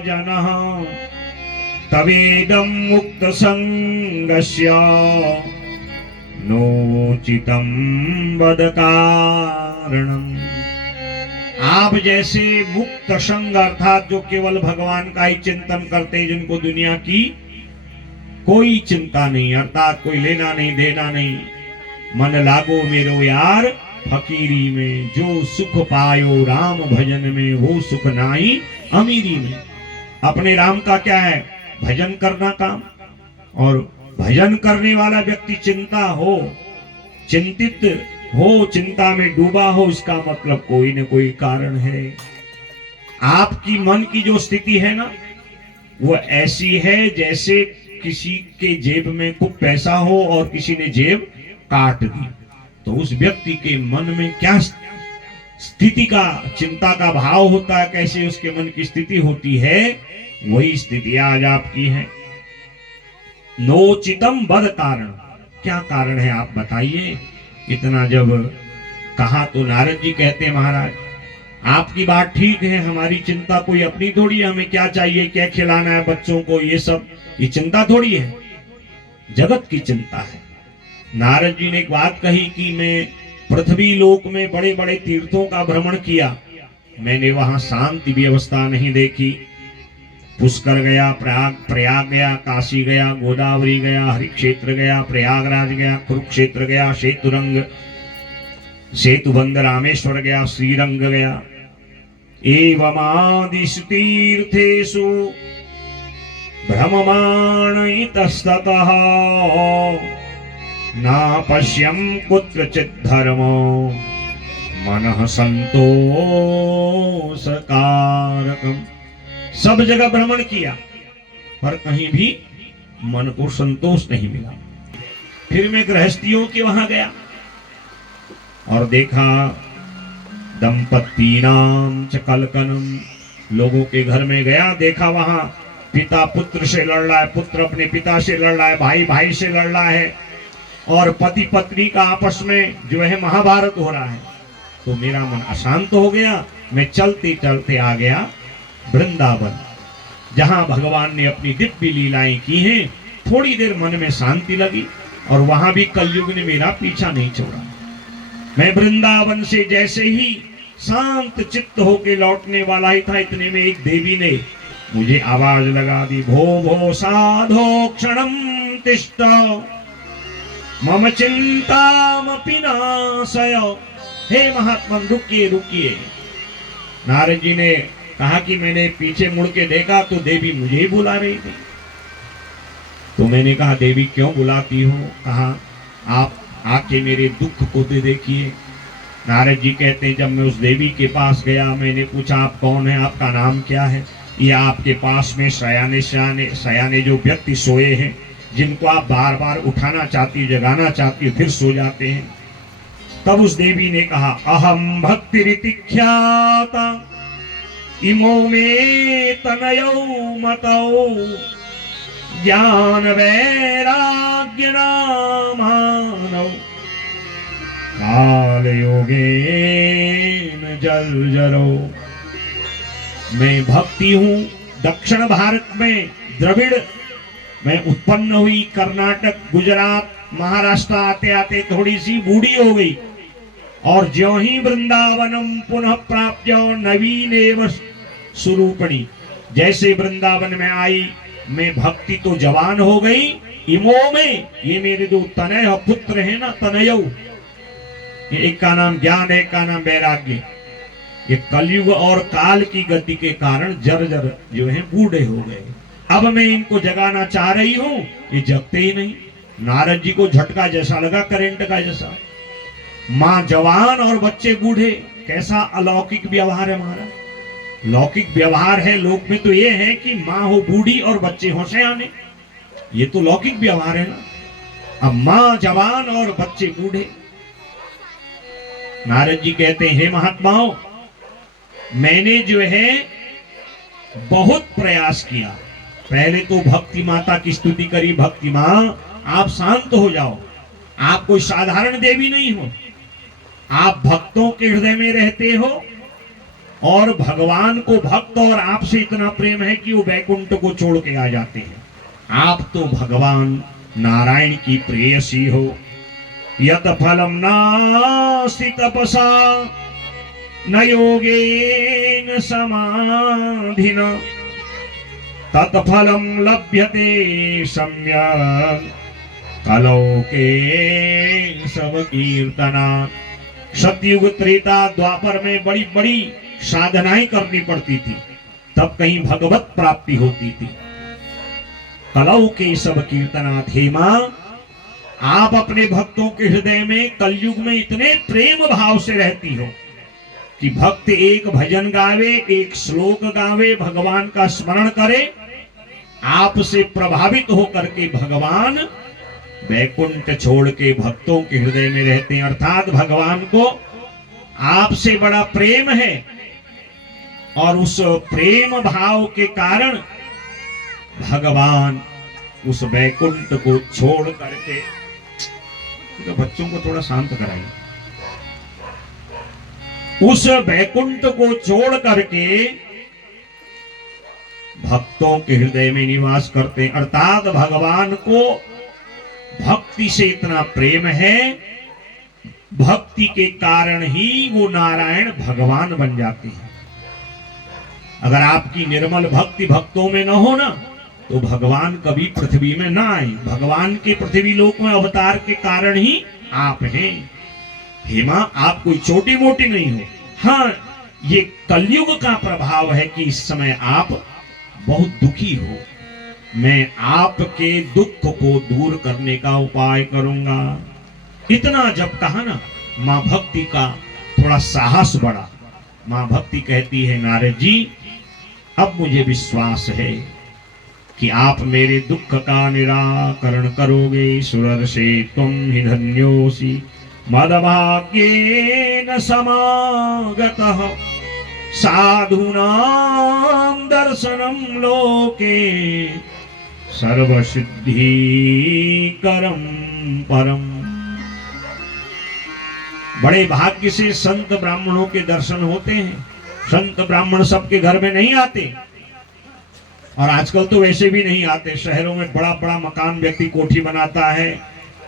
जनः तवेदं मुक्तसंगस्य नोचितं वद कारणम्। आप जैसे मुक्त संग अर्थात जो केवल भगवान का ही चिंतन करते, जिनको दुनिया की कोई चिंता नहीं, अर्थात कोई लेना नहीं देना नहीं, मन लागो मेरो यार फकीरी में, जो सुख पायो राम भजन में वो सुख नाई अमीरी में। अपने राम का क्या है? भजन करना काम। और भजन करने वाला व्यक्ति चिंता हो, चिंतित हो, चिंता में डूबा हो, इसका मतलब कोई न कोई कारण है। आपकी मन की जो स्थिति है ना, वो ऐसी है जैसे किसी के जेब में खूब पैसा हो और किसी ने जेब काट दी, तो उस व्यक्ति के मन में क्या स्थिति का, चिंता का भाव होता है, कैसे उसके मन की स्थिति होती है, वही स्थिति आज आपकी है। नोचितम वद कारण, क्या कारण है आप बताइए। इतना जब कहा तो नारद जी कहते हैं महाराज आपकी बात ठीक है, हमारी चिंता कोई अपनी थोड़ी है, हमें क्या चाहिए, क्या खिलाना है बच्चों को, ये सब ये चिंता थोड़ी है, जगत की चिंता है। नारद जी ने एक बात कही कि मैं पृथ्वी लोक में बड़े बड़े तीर्थों का भ्रमण किया, मैंने वहां शांति व्यवस्था नहीं देखी। पुष्कर गया, प्रयाग गया, काशी गया, गोदावरी गया, हरिक्षेत्र गया, प्रयागराज गया, कुरुक्षेत्र गया, सेतुरंग सेतुबंध रामेश्वर गया, श्रीरंग गया। एवमादिषु तीर्थेषु भ्रममाण इतस्ततः ना पश्यं कुत्रचित् धर्मो मनः संतोषकारकम्। सब जगह भ्रमण किया पर कहीं भी मन को संतोष नहीं मिला। फिर मैं गृहस्थियों के वहां गया और देखा दंपतीनाम च कलकनम, लोगों के घर में गया, देखा वहां पिता पुत्र से लड़ रहा है, पुत्र अपने पिता से लड़ रहा है, भाई भाई से लड़ रहा है, और पति पत्नी का आपस में जो है महाभारत हो रहा है। तो मेरा मन अशांत हो गया। मैं चलते चलते आ गया वृंदावन, जहां भगवान ने अपनी दिव्य लीलाएं की हैं। थोड़ी देर मन में शांति लगी, और वहां भी कलयुग ने मेरा पीछा नहीं छोड़ा। मैं वृंदावन से जैसे ही शांत चित्त होके लौटने वाला ही था, इतने में एक देवी ने मुझे आवाज लगा दी, भो भो साधो क्षणम तिष्ठ मम चिंतामपि नाशय। हे महात्मा रुकिए रुकिए। नारद जी ने कहा कि मैंने पीछे मुड़ के देखा तो देवी मुझे ही बुला रही थी। तो मैंने कहा देवी क्यों बुलाती हो? कहा आप आके मेरे दुख को दे देखिए। नारद जी कहते हैं जब मैं उस देवी के पास गया, मैंने पूछा आप कौन है, आपका नाम क्या है? ये आपके पास में सयाने जो व्यक्ति सोए हैं, जिनको आप बार बार उठाना चाहती हो, जगाना चाहती हो, फिर सो जाते हैं। तब उस देवी ने कहा अहम भक्ति रीति ख्याता इमो में तनयो मतौ ज्ञान वैराग्य नामानौ काल योगेन जल जलो। मैं भक्ति हूँ। दक्षिण भारत में द्रविड़ मैं उत्पन्न हुई, कर्नाटक गुजरात महाराष्ट्र आते आते थोड़ी सी बूढ़ी हो गई, और ज्यों ही वृंदावनम पुनः प्राप्त नवीन एवं स्वरूपणी, जैसे वृंदावन में आई मैं भक्ति तो जवान हो गई। इमो में, ये मेरे जो तनय पुत्र है ना, तनयौ, ये एक का नाम ज्ञान है, एक का नाम वैराग्य। ये कलयुग और काल की गति के कारण जर्जर जो है बूढ़े हो गए। अब मैं इनको जगाना चाह रही हूं, ये जगते ही नहीं। नारद जी को झटका जैसा लगा, करंट का जैसा। माँ जवान और बच्चे बूढ़े, कैसा अलौकिक व्यवहार है हमारा। लौकिक व्यवहार है लोक में तो ये है कि माँ हो बूढ़ी और बच्चे हो सयाने, ये तो लौकिक व्यवहार है ना। अब माँ जवान और बच्चे बूढ़े। नारद जी कहते हैं हे महात्माओं, मैंने जो है बहुत प्रयास किया। पहले तो भक्ति माता की स्तुति करी, भक्ति माँ आप शांत हो जाओ, आप कोई साधारण देवी नहीं हो, आप भक्तों के हृदय में रहते हो, और भगवान को भक्त और आपसे इतना प्रेम है कि वो वैकुंठ को छोड़ के आ जाते हैं। आप तो भगवान नारायण की प्रेयसी हो। यत फलम नास्ति तपसा न योगेन समाधिना तत्फलम लभ्यते सम्यक् कलौके सब कीर्तना। सतयुग त्रेता द्वापर में बड़ी बड़ी साधनाएं करनी पड़ती थी, तब कहीं भगवत प्राप्ति होती थी। कलौके सब कीर्तना थे। मां आप अपने भक्तों के हृदय में कलयुग में इतने प्रेम भाव से रहती हो कि भक्त एक भजन गावे, एक श्लोक गावे, भगवान का स्मरण करे, आपसे प्रभावित होकर के भगवान वैकुंठ छोड़ के भक्तों के हृदय में रहते हैं। अर्थात भगवान को आपसे बड़ा प्रेम है, और उस प्रेम भाव के कारण भगवान उस वैकुंठ को छोड़ करके, तो बच्चों को थोड़ा शांत कराइए, उस वैकुंठ को छोड़ करके भक्तों के हृदय में निवास करते हैं। अर्थात भगवान को भक्ति से इतना प्रेम है, भक्ति के कारण ही वो नारायण भगवान बन जाते हैं। अगर आपकी निर्मल भक्ति भक्तों में न हो ना, तो भगवान कभी पृथ्वी में ना आए। भगवान के पृथ्वी लोक में अवतार के कारण ही आप हैं। हेमा आप कोई छोटी मोटी नहीं हो। हाँ, ये कलयुग का प्रभाव है कि इस समय आप बहुत दुखी हो। मैं आपके दुख को दूर करने का उपाय करूंगा। इतना जब कहा ना, मां भक्ति का थोड़ा साहस बढ़ा। मां भक्ति कहती है नारद जी, अब मुझे विश्वास है कि आप मेरे दुख का निराकरण करोगे। सुरर से तुम ही धन्योसी मदभाग्येन समागतः साधूनां दर्शनं लोके सर्वसिद्धिकरं परम। बड़े भाग्य से संत ब्राह्मणों के दर्शन होते हैं। संत ब्राह्मण सबके घर में नहीं आते, और आजकल तो वैसे भी नहीं आते। शहरों में बड़ा बड़ा मकान व्यक्ति कोठी बनाता है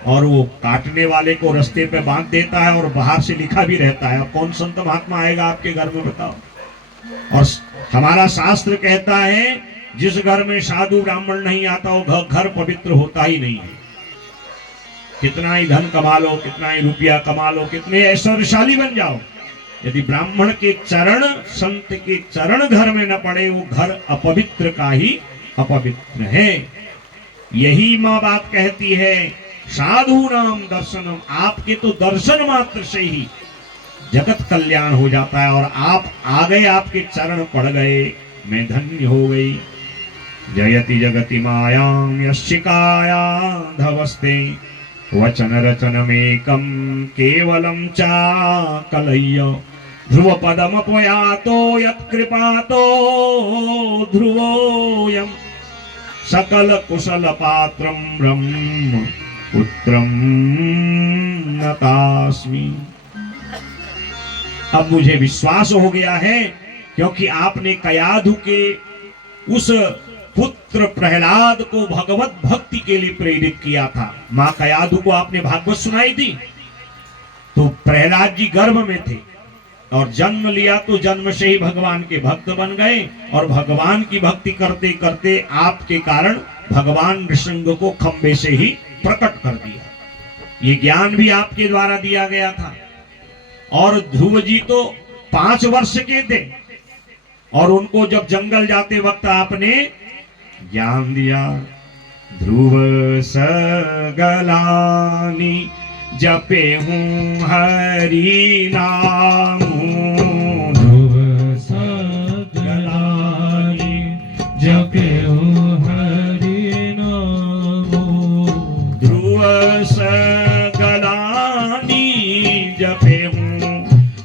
और वो काटने वाले को रास्ते पे बांध देता है और बाहर से लिखा भी रहता है। अब कौन संत महात्मा आएगा आपके घर में, बताओ। और हमारा शास्त्र कहता है जिस घर में साधु ब्राह्मण नहीं आता वो घर पवित्र होता ही नहीं है। कितना ही धन कमा लो, कितना ही रुपया कमा लो, कितने ऐश्वर्यशाली बन जाओ, यदि ब्राह्मण के चरण, संत के चरण घर में न पड़े, वो घर अपवित्र का ही अपवित्र है। यही माँ बाप कहती है साधु नाम दर्शनम, आपके तो दर्शन मात्र से ही जगत कल्याण हो जाता है। और आप आ गए, आपके चरण पड़ गए, मैं धन्य हो गई। जयति जगति मायां यश्चिकाया धवस्ते वचन रचनमेकं केवलं चाकलय्य ध्रुव पदमपयातो यत्कृपातो ध्रुवोऽयं सकल कुशल पात्रं ब्रह्म पुत्रं नतास्मि। अब मुझे विश्वास हो गया है, क्योंकि आपने कयाधु के उस पुत्र प्रहलाद को भगवत भक्ति के लिए प्रेरित किया था। मां कयाधु को आपने भागवत सुनाई थी, तो प्रहलाद जी गर्भ में थे और जन्म लिया, तो जन्म से ही भगवान के भक्त बन गए। और भगवान की भक्ति करते करते आपके कारण भगवान नृसिंह को खंबे से ही प्रकट कर दिया। ये ज्ञान भी आपके द्वारा दिया गया था। और ध्रुव जी तो 5 वर्ष के थे, और उनको जब जंगल जाते वक्त आपने ज्ञान दिया। ध्रुव सगलानी जपे हूँ हरि नाम, ध्रुव सगलानी जपे हूँ हरि नाम, ध्रुव सगलानी जपे हूँ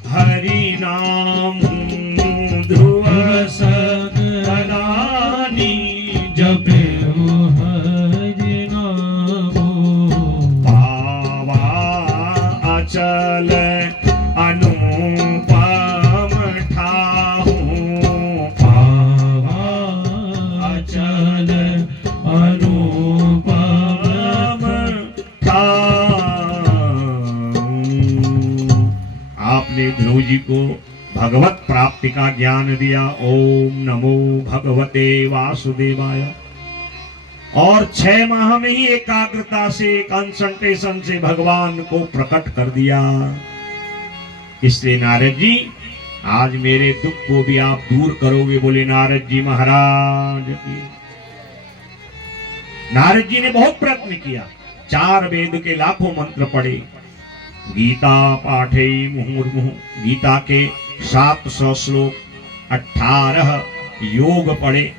हरि नाम, ध्रुव सगलानी जपे हूँ हरि नाम, पावा अचल अनुपम ठाहू, पावा अचल अनुपम आपने ध्रुव जी को भगवत प्राप्ति का ज्ञान दिया। ओम नमो भगवते वासुदेवाय। और 6 माह में ही एकाग्रता से, कंसंट्रेशन से भगवान को प्रकट कर दिया। इसलिए नारद जी आज मेरे दुख को भी आप दूर करोगे, बोले नारद जी महाराज की। नारद जी ने बहुत प्रयत्न किया, 4 वेद के लाखों मंत्र पढ़े, गीता पाठे मुहुर्मुहु, गीता के 700 श्लोक, 18 योग पढ़े।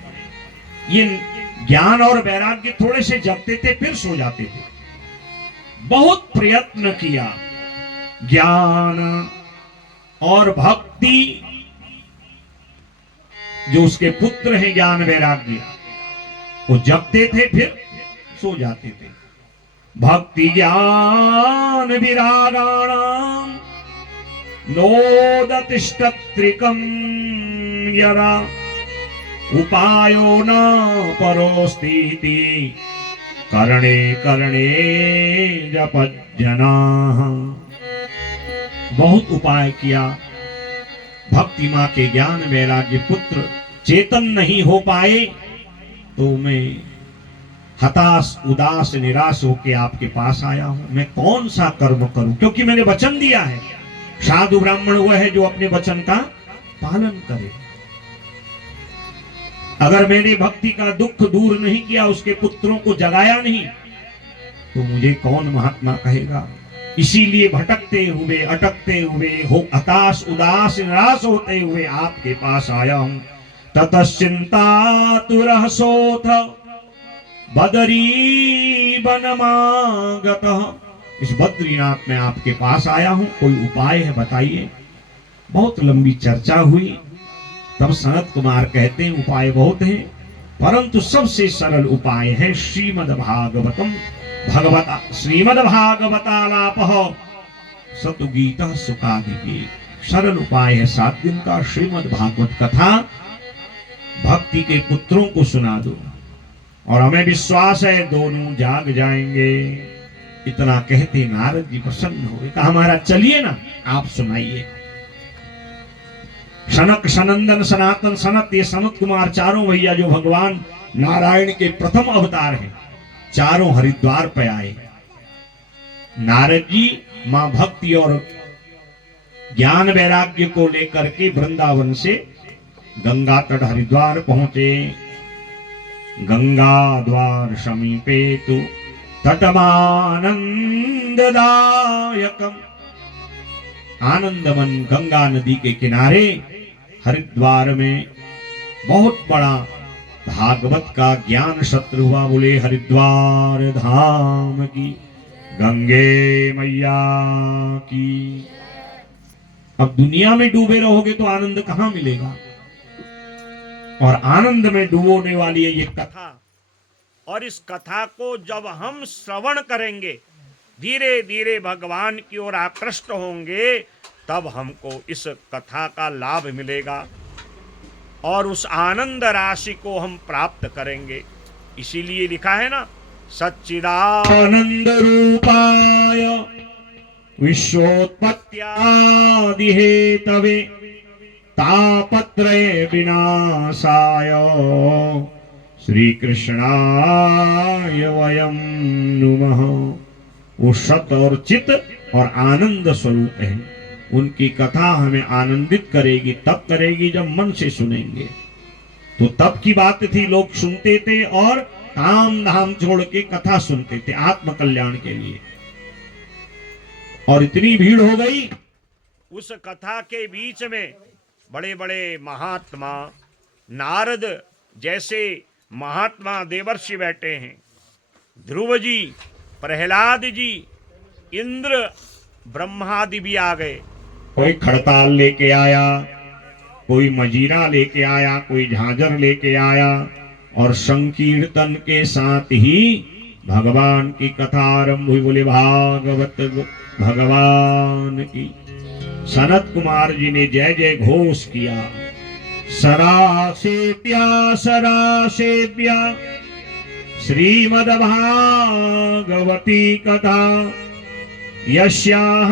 ये ज्ञान और वैराग्य थोड़े से जपते थे फिर सो जाते थे। बहुत प्रयत्न किया। ज्ञान और भक्ति, जो उसके पुत्र हैं ज्ञान वैराग्य, वो जपते थे फिर सो जाते थे। भक्ति ज्ञान विरागाणाम नोदतिष्ठत्रिकं यदा उपायो न परोस्तीति करणे करणे जपज्जनाः। बहुत उपाय किया, भक्ति माँ के ज्ञान वैराग्य पुत्र चेतन नहीं हो पाए, तो मैं हताश उदास निराश होके आपके पास आया हूं। मैं कौन सा कर्म करूं, क्योंकि मैंने वचन दिया है। साधु ब्राह्मण वह है जो अपने वचन का पालन करे। अगर मैंने भक्ति का दुख दूर नहीं किया, उसके पुत्रों को जगाया नहीं, तो मुझे कौन महात्मा कहेगा। इसीलिए भटकते हुए, अटकते हुए, हो हताश उदास निराश होते हुए आपके पास आया हूं। ततश्चिंता तुरहसोथ बदरी बनमागतः इस बद्रीनाथ में आपके पास आया हूं, कोई उपाय है बताइए। बहुत लंबी चर्चा हुई। तब सनत कुमार कहते हैं उपाय बहुत हैं, परंतु सबसे सरल उपाय है श्रीमद् भागवतम भगवता श्रीमद् भागवतालापः सतुगीतः सुखादिके। सरल उपाय है 7 दिन का श्रीमद् भागवत कथा भक्ति के पुत्रों को सुना दो, और हमें विश्वास है दोनों जाग जाएंगे। इतना कहते नारद जी प्रसन्न हुए, कहा महाराज चलिए ना, आप सुनाइए। सनक सनंदन सनातन सनत, ये सनत कुमार चारों भैया जो भगवान नारायण के प्रथम अवतार हैं, चारों हरिद्वार पे आए। नारद जी मां भक्ति और ज्ञान वैराग्य को लेकर के वृंदावन से गंगा तट हरिद्वार पहुंचे। गंगा द्वार समीपे तो तटमानंददायकम, आनंदमन गंगा नदी के किनारे हरिद्वार में बहुत बड़ा भागवत का ज्ञान सत्र हुआ। बोले हरिद्वार धाम की, गंगे मैया की। अब दुनिया में डूबे रहोगे तो आनंद कहां मिलेगा, और आनंद में डूबोने वाली है ये कथा। और इस कथा को जब हम श्रवण करेंगे, धीरे धीरे भगवान की ओर आकृष्ट होंगे, तब हमको इस कथा का लाभ मिलेगा और उस आनंद राशि को हम प्राप्त करेंगे। इसीलिए लिखा है ना, सच्चिदानंद रूपाय विश्वोत्पत्त्यादि हेतवे तापत्रय विनाशाय श्री कृष्णाय वयं नुमः। वो सत और चित और आनंद स्वरूप है। उनकी कथा हमें आनंदित करेगी, तब करेगी जब मन से सुनेंगे। तो तब की बात थी, लोग सुनते थे और काम धाम छोड़ के कथा सुनते थे आत्म कल्याण के लिए। और इतनी भीड़ हो गई, उस कथा के बीच में बड़े बड़े महात्मा, नारद जैसे महात्मा देवर्षि बैठे हैं, ध्रुव जी, प्रहलाद जी, इंद्र ब्रह्मादि भी आ गए। कोई खड़ताल लेके आया, कोई मजीरा लेके आया, कोई झांझर लेके आया, और संकीर्तन के साथ ही भगवान की कथा आरंभ हुई। बोले भागवत भगवान की। सनत कुमार जी ने जय जय घोष किया। सरासेप्या श्रीमद्भागवती कथा यस्याः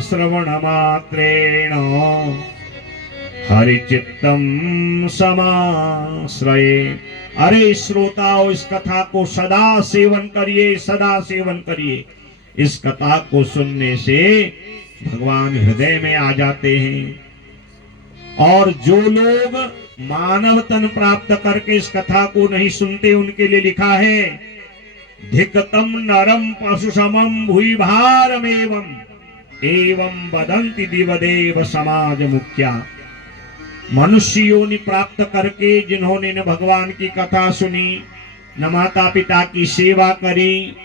श्रवणमात्रेण हरिचित्तम समाश्रये। अरे श्रोताओ, इस कथा को सदा सेवन करिए, सदा सेवन करिए। इस कथा को सुनने से भगवान हृदय में आ जाते हैं। और जो लोग मानव तन प्राप्त करके इस कथा को नहीं सुनते, उनके लिए लिखा है धिक्तम नरम पशु समम भूइ भारमेवं एवं वदंति दिवदेव समाज मुख्या। मनुष्य योनि प्राप्त करके जिन्होंने न भगवान की कथा सुनी, न माता पिता की सेवा करी,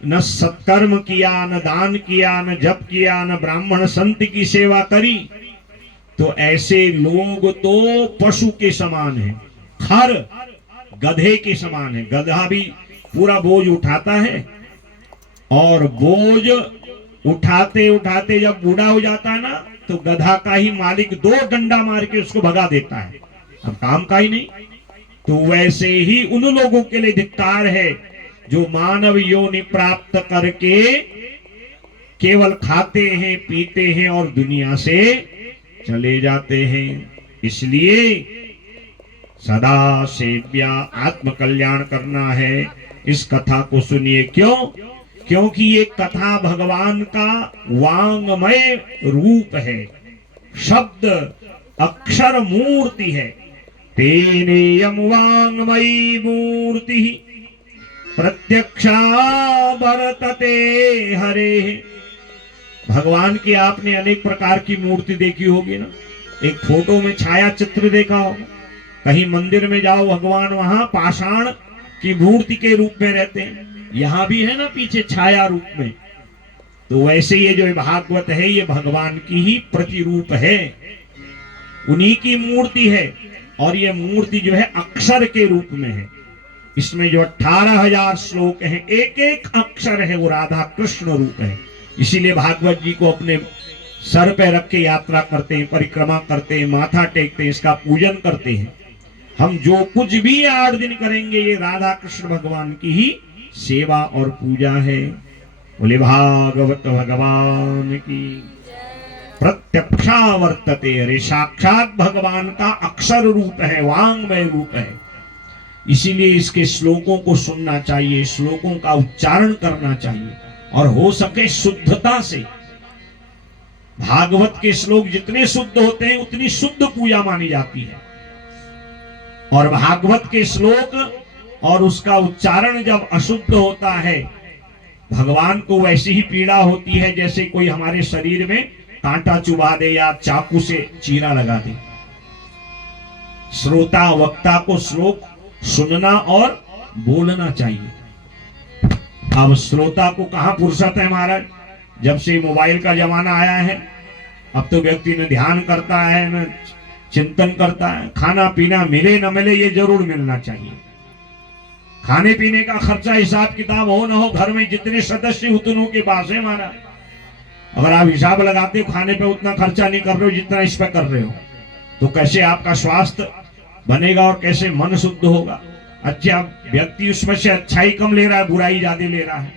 न सत्कर्म किया, न दान किया, न जप किया, न ब्राह्मण संत की सेवा करी, तो ऐसे लोग तो पशु के समान हैं, खर गधे के समान है। गधा भी पूरा बोझ उठाता है, और बोझ उठाते उठाते जब बूढ़ा हो जाता है ना, तो गधा का ही मालिक 2 डंडा मार के उसको भगा देता है, अब काम का ही नहीं। तो वैसे ही उन लोगों के लिए धिक्कार है जो मानव योनि प्राप्त करके केवल खाते हैं, पीते हैं और दुनिया से चले जाते हैं। इसलिए सदा सेव्या, आत्म कल्याण करना है। इस कथा को सुनिए। क्यों? क्योंकि ये कथा भगवान का वांगमय रूप है, शब्द अक्षर मूर्ति है। तेनेयम वांगमयी मूर्ति प्रत्यक्षा वर्तते हरे। भगवान की आपने अनेक प्रकार की मूर्ति देखी होगी ना। एक फोटो में छाया चित्र देखा होगा, कहीं मंदिर में जाओ भगवान वहां पाषाण की मूर्ति के रूप में रहते हैं। यहाँ भी है ना पीछे छाया रूप में, तो वैसे ये जो भागवत है ये भगवान की ही प्रतिरूप है, उन्हीं की मूर्ति है। और ये मूर्ति जो है अक्षर के रूप में है। इसमें जो 18,000 श्लोक हैं, एक एक अक्षर है वो राधा कृष्ण रूप है। इसीलिए भागवत जी को अपने सर पे रख के यात्रा करते हैं, परिक्रमा करते हैं, माथा टेकते हैं, इसका पूजन करते हैं। हम जो कुछ भी 8 दिन करेंगे ये राधा कृष्ण भगवान की ही सेवा और पूजा है। बोले भागवत भगवान की। प्रत्यक्षा वर्तते, अरे साक्षात भगवान का अक्षर रूप है, वांग्मय रूप है। इसीलिए इसके श्लोकों को सुनना चाहिए, श्लोकों का उच्चारण करना चाहिए, और हो सके शुद्धता से। भागवत के श्लोक जितने शुद्ध होते हैं उतनी शुद्ध पूजा मानी जाती है। और भागवत के श्लोक और उसका उच्चारण जब अशुद्ध होता है, भगवान को वैसी ही पीड़ा होती है जैसे कोई हमारे शरीर में कांटा चुभा दे या चाकू से चीरा लगा दे। श्रोता वक्ता को श्लोक सुनना और बोलना चाहिए। अब श्रोता को कहां फुर्सत है महाराज, जब से मोबाइल का जमाना आया है। अब तो व्यक्ति न ध्यान करता है न चिंतन करता है। खाना पीना मिले न मिले ये जरूर मिलना चाहिए। खाने पीने का खर्चा हिसाब किताब हो न हो, घर में जितने सदस्य उतनों के पास है महाराज। अगर आप हिसाब लगाते हो खाने पे उतना खर्चा नहीं कर रहे हो जितना इस पे कर रहे हो, तो कैसे आपका स्वास्थ्य बनेगा और कैसे मन शुद्ध होगा। अच्छा, व्यक्ति उसमें से अच्छाई कम ले रहा है, बुराई ज्यादा ले रहा है।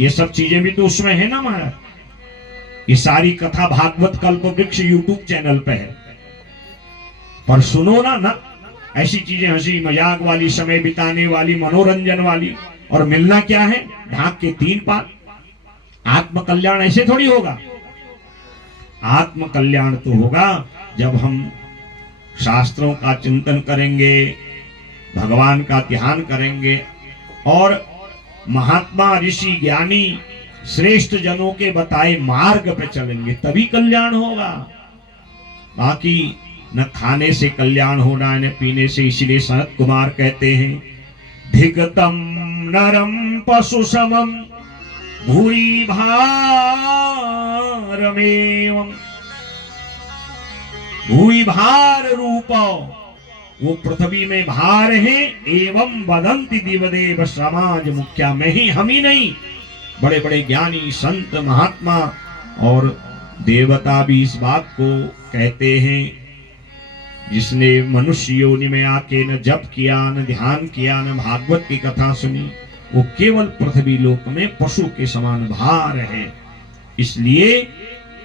ये सब चीजें भी तो उसमें है ना महाराज। ये सारी कथा भागवत कल्प वृक्ष यूट्यूब चैनल पे है, पर सुनो ना ऐसी चीजें हंसी मजाक वाली, समय बिताने वाली, मनोरंजन वाली, और मिलना क्या है, ढाक के 3 पात। आत्म कल्याण ऐसे थोड़ी होगा। आत्म कल्याण तो होगा जब हम शास्त्रों का चिंतन करेंगे, भगवान का ध्यान करेंगे, और महात्मा ऋषि ज्ञानी श्रेष्ठ जनों के बताए मार्ग पे चलेंगे, तभी कल्याण होगा। बाकी न खाने से कल्याण होना है न पीने से। इसीलिए सनत कुमार कहते हैं, धिगतम नरम पशु समम भूरि भारमेवं। भूरि भार रूप, वो पृथ्वी में भार है। एवं वदंति दिवदेव समाज मुख्या, में ही हम ही नहीं, बड़े बड़े ज्ञानी संत महात्मा और देवता भी इस बात को कहते हैं। जिसने मनुष्य योनि में आके न जप किया, न ध्यान किया, न भागवत की कथा सुनी, वो केवल पृथ्वी लोक में पशु के समान भार है। इसलिए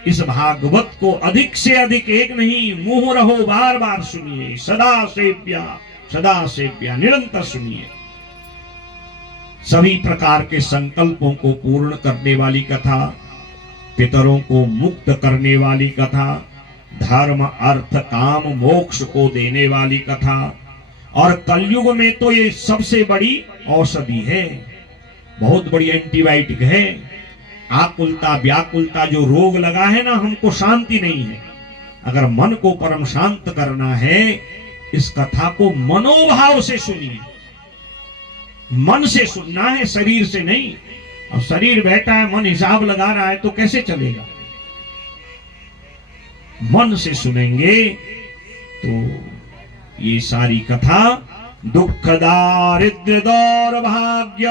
इस भागवत को अधिक से अधिक, एक नहीं मुंह रहो, बार बार सुनिए। सदा सेव्या निरंतर सुनिए। सभी प्रकार के संकल्पों को पूर्ण करने वाली कथा, पितरों को मुक्त करने वाली कथा, धर्म अर्थ काम मोक्ष को देने वाली कथा, और कलयुग में तो ये सबसे बड़ी औषधि है, बहुत बड़ी एंटीबायोटिक है। आकुलता व्याकुलता जो रोग लगा है ना, हमको शांति नहीं है। अगर मन को परम शांत करना है, इस कथा को मनोभाव से सुनिए। मन से सुनना है, शरीर से नहीं। अब शरीर बैठा है, मन हिसाब लगा रहा है, तो कैसे चलेगा। मन से सुनेंगे तो ये सारी कथा दुख दारिद्र्य दौर्भाग्य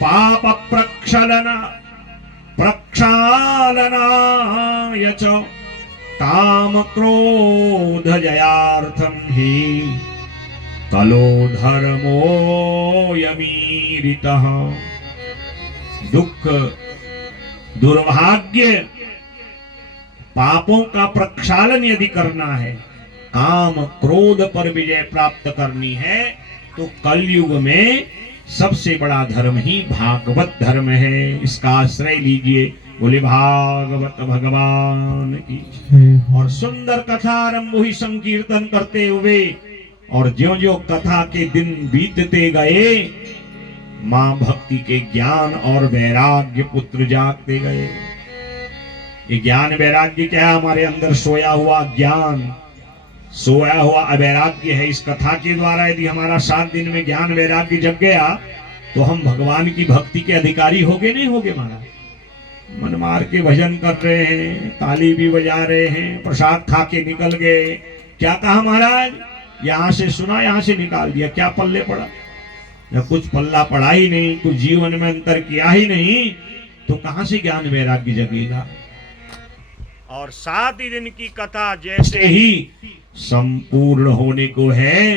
पाप प्रक्षालनाय च काम क्रोध जयार्थम हि कलो धर्मोऽयमीरितः। दुख दुर्भाग्य पापों का प्रक्षालन यदि करना है, काम क्रोध पर विजय प्राप्त करनी है, तो कलयुग में सबसे बड़ा धर्म ही भागवत धर्म है। इसका आश्रय लीजिए। बोले भागवत भगवान की। और सुंदर कथा आरंभ हुई संकीर्तन करते हुए, और ज्यों ज्यों कथा के दिन बीतते गए, मां भक्ति के ज्ञान और वैराग्य पुत्र जागते गए। ये ज्ञान वैराग्य क्या है? हमारे अंदर सोया हुआ ज्ञान, सोया हुआ वैराग्य है। इस कथा के द्वारा यदि हमारा 7 दिन में ज्ञान वैराग्य जग गया, तो हम भगवान की भक्ति के अधिकारी होगे नहीं होगे महाराज। मन मार के भजन कर रहे हैं, ताली भी बजा रहे हैं, प्रसाद खा के निकल गए, क्या कहा महाराज, यहां से सुना यहां से निकाल दिया, क्या पल्ले पड़ा, न कुछ पल्ला पड़ा ही नहीं, कुछ जीवन में अंतर किया ही नहीं, तो कहां से ज्ञान वैराग्य जगेगा। और 7 दिन की कथा जैसे ही संपूर्ण होने को है,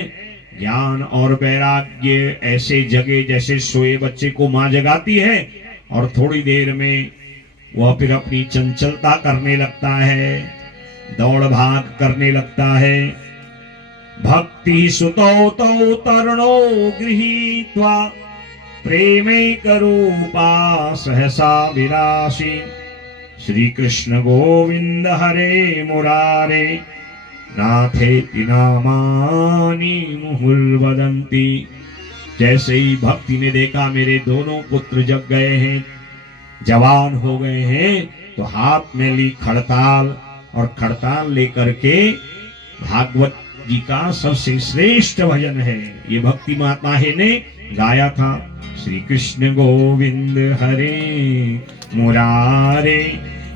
ज्ञान और वैराग्य ऐसे जगे जैसे सोए बच्चे को मां जगाती है, और थोड़ी देर में वह फिर अपनी चंचलता करने लगता है, दौड़ भाग करने लगता है। भक्ति सुतौ तौ तरुणो गृहीत्वा प्रेमैक रूपा सहसा विरासी, श्री कृष्ण गोविंद हरे मुरारे नाथेति नामानि मुहुर्वदन्ति। जैसे ही भक्ति ने देखा मेरे दोनों पुत्र जग गए हैं, जवान हो गए हैं, तो हाथ में ली खड़ताल, और खड़ताल लेकर के भागवत जी का सबसे श्रेष्ठ भजन है, ये भक्ति माता है ने गाया था। श्री कृष्ण गोविंद हरे मुरारे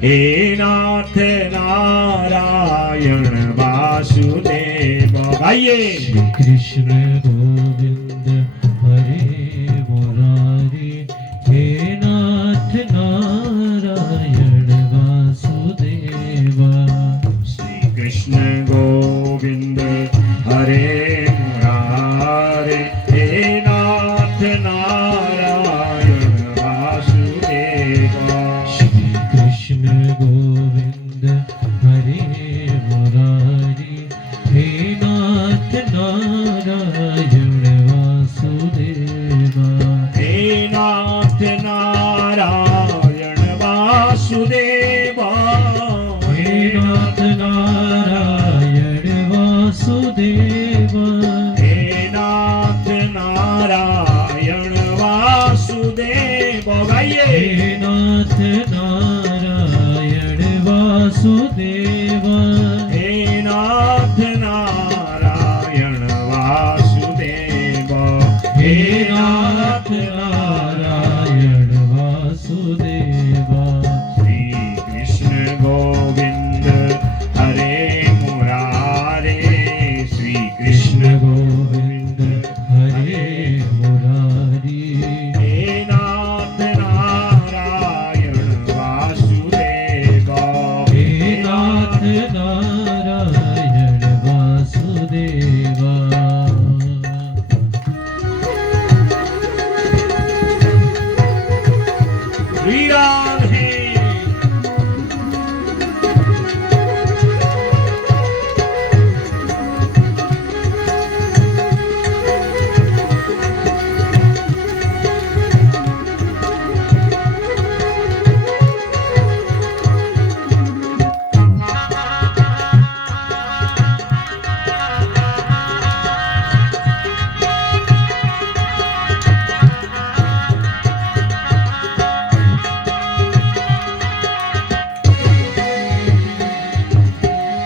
हे नाथ नारायण वासुदेव। गाइए श्री कृष्ण गोविंद हरे मुरारी हे नाथ नारायण वासुदेवा। श्री कृष्ण गोविंद हरे मुरारे हे नाथ नारायण वासुदेवा। श्री कृष्ण गोविंद हरे मुरारी हे नाथ नारायण वासुदेवा। हे नाथ नारायण वासुदेवा। हे नाथ नारायण वासुदेवा। हे नाथ नारायण वासुदेवा। गाइए हे नाथ नारायण वासुदेवा। हे नाथ नारायण वासुदेवा। हे नाथ नारायण वासुदेवा। श्री कृष्ण गोविंद हरे मुरारे। श्री कृष्ण गोविंद हरे मुरारी हे नाथ नारायण वासुदेवा। हे नाथ नारायण वासुदेवा। श्री राधे।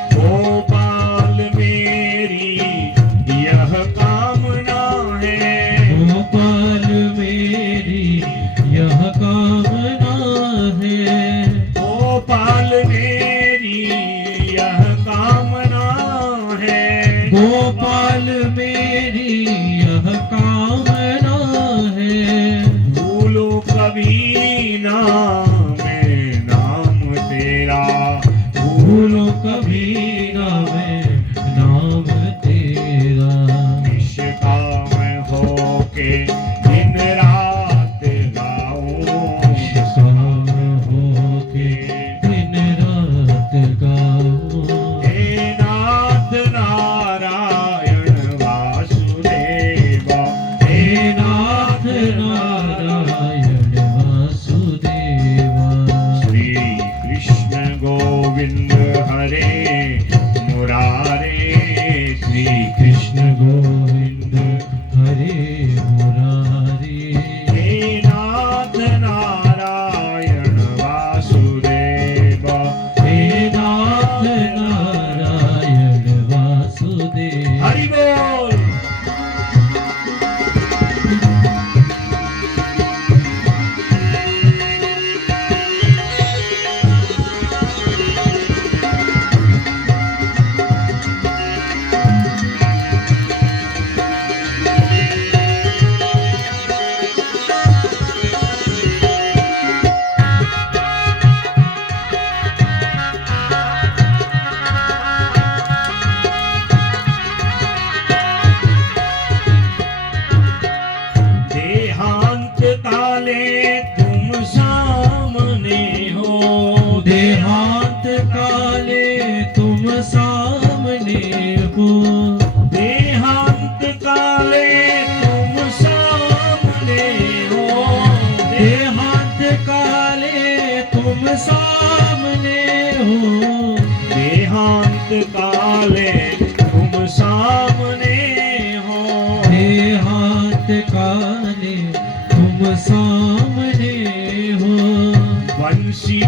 गोपाल मेरी यह कामना है। गोपाल मेरी यह कामना है। गोपाल मेरी यह कामना है। गोपाल मेरी यह कामना है। भूलो कभी ना मैं नाम तेरा। भूलो कभी ना मैं नाम तेरा। निष्काम होके दिन रात गाऊं। शाम होके दिन रात गाऊं। हे नाथ नारायण वासुदेवा। हे नाथ नारायण वासुदेवा। श्री कृष्ण गोविंद हरे मुरारे। श्री कृष्ण गोविंद हरे मुरारी हे नाथ नारायण वासुदेवा। हे नाथ नारायण वासुदेवा। हरि बोल।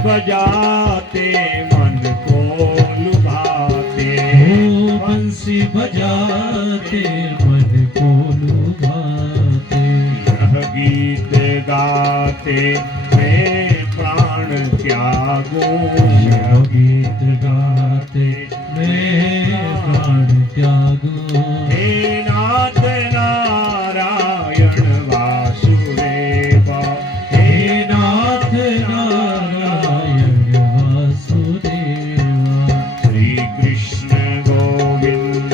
बजाते मन को लुभाते, ओ बंसी बजाते मन को लुभाते, यह गीत गाते मैं प्राण त्यागूं, यह गीत गाते मैं प्राण त्यागूं। हे नाथ नारायण वासुदेव, हे नाथ नारायण वासुदेवा, श्री कृष्ण गोविंद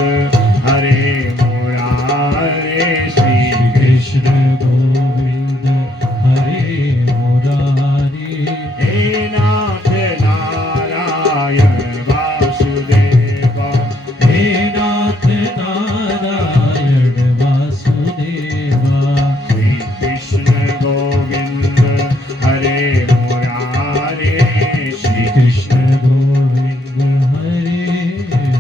हरे मुरारे, श्री कृष्ण गोविंद हरे मुरारी। हे नाथ नारायण वासुदेव, हे नाथ नारायण वासुदेवा, श्री कृष्ण गोविंद हरे मुरारे, श्री कृष्ण गोविंद हरे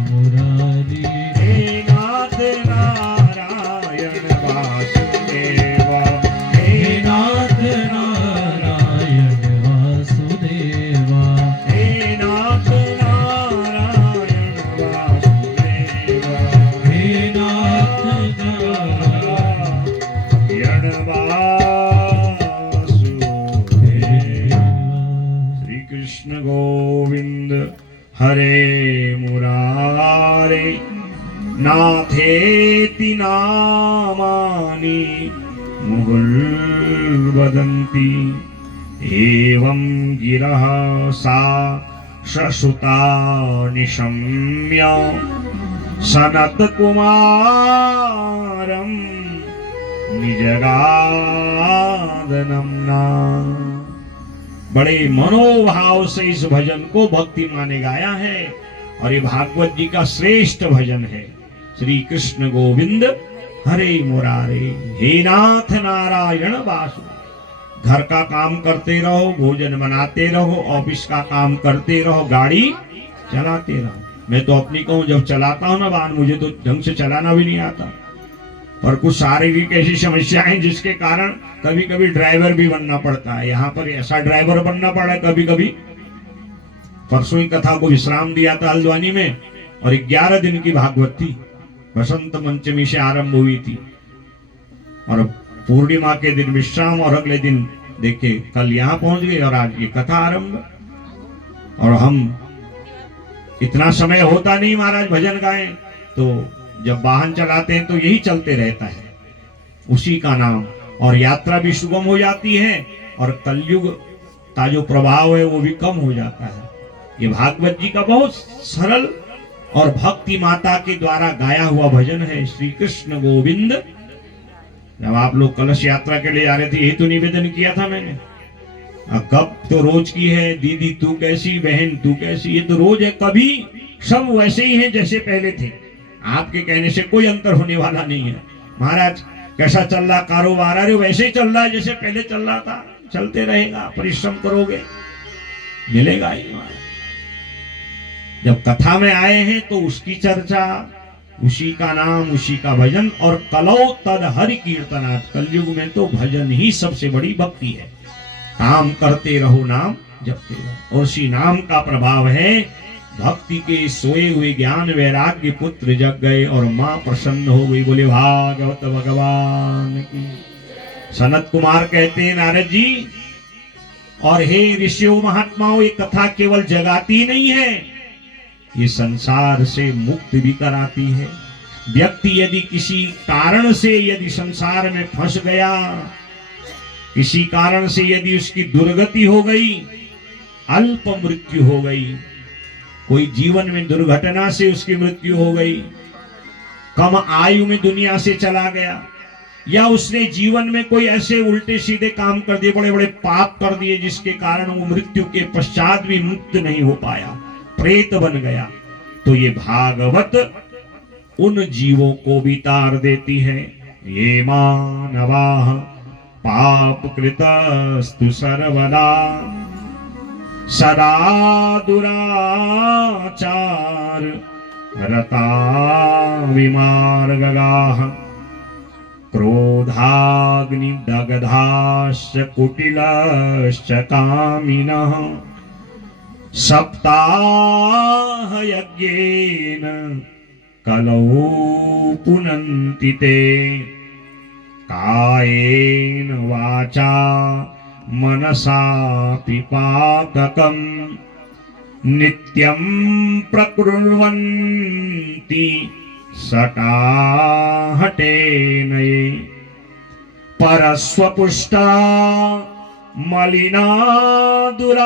मुरारी। हे नाथ नारायण वासुदेव, हे नाथ नारायण वासुदेवा, हे नाथ नारायण वासुदेव, हे नाथ नारायण वासुदेव। श्री कृष्ण गोविंद हरे मुरारे, नाथेति नामानि मुहुर्वदन्ति, एवं गिरः सा ससुता निशम्य सनत्कुमारं निजगादनम्ना। बड़े मनोभाव से इस भजन को भक्ति माने गाया है और ये भागवत जी का श्रेष्ठ भजन है। श्री कृष्ण गोविंद हरे मुरारे, हे नाथ नारायण वासु। घर का काम करते रहो, भोजन बनाते रहो, ऑफिस का काम करते रहो, गाड़ी चलाते रहो। मैं तो अपनी कहूं, जब चलाता हूं ना वाहन, मुझे तो ढंग से चलाना भी नहीं आता, और कुछ शारीरिक ऐसी समस्याएं जिसके कारण कभी कभी ड्राइवर भी बनना पड़ता है। यहाँ पर ऐसा ड्राइवर बनना पड़ा है कभी कभी। परसों ही कथा को विश्राम दिया था हल्द्वानी में, और 11 दिन की भागवत थी। बसंत पंचमी से आरंभ हुई थी और पूर्णिमा के दिन विश्राम, और अगले दिन देखिए कल यहाँ पहुंच गए और आज ये कथा आरंभ। और हम इतना समय होता नहीं महाराज भजन गाएं, तो जब वाहन चलाते हैं तो यही चलते रहता है, उसी का नाम, और यात्रा भी सुगम हो जाती है और कलयुग का जो प्रभाव है वो भी कम हो जाता है। ये भागवत जी का बहुत सरल और भक्ति माता के द्वारा गाया हुआ भजन है, श्री कृष्ण गोविंद। जब आप लोग कलश यात्रा के लिए जा रहे थे, यही तो निवेदन किया था मैंने। कब तो रोज की है, दीदी तू कैसी, बहन तू कैसी, ये तो रोज है। कभी सब वैसे ही हैं जैसे पहले थे। आपके कहने से कोई अंतर होने वाला नहीं है। महाराज कैसा चल रहा कारोबार, अरे वैसे ही चल रहा है जैसे पहले चल रहा था, चलते रहेगा। परिश्रम करोगे मिलेगा ही। जब कथा में आए हैं तो उसकी चर्चा, उसी का नाम, उसी का भजन, और कलौ तद हरि कीर्तनात्। कलयुग में तो भजन ही सबसे बड़ी भक्ति है। काम करते रहो, नाम जपते रहो, और उसी नाम का प्रभाव है। भक्ति के सोए हुए ज्ञान वैराग्य पुत्र जग गए और मां प्रसन्न हो गई। बोले भागवत भगवान की। सनत कुमार कहते हैं नारद जी, और हे ऋषियों महात्माओं, ये कथा केवल जगाती नहीं है, ये संसार से मुक्त भी कराती है। व्यक्ति यदि किसी कारण से यदि संसार में फंस गया, किसी कारण से यदि उसकी दुर्गति हो गई, अल्प मृत्यु हो गई, कोई जीवन में दुर्घटना से उसकी मृत्यु हो गई, कम आयु में दुनिया से चला गया, या उसने जीवन में कोई ऐसे उल्टे सीधे काम कर दिए, बड़े बड़े पाप कर दिए, जिसके कारण वो मृत्यु के पश्चात भी मुक्त नहीं हो पाया, प्रेत बन गया, तो ये भागवत उन जीवों को भी तार देती है। ये मानवाः पाप कृतस्तु सर्वदा सदा दुराचार रता विमार्गगाः क्रोधाग्निदग्धाश्च कुटिलश्च कामिनः सप्ताह यज्ञेन कलौ पुनन्ति ते कायेन वाचा मनसा पातकम् नित्यं प्रकुर्वन्ति सटाहटेन ये परस्वपुष्टा मलिना दुराशयाः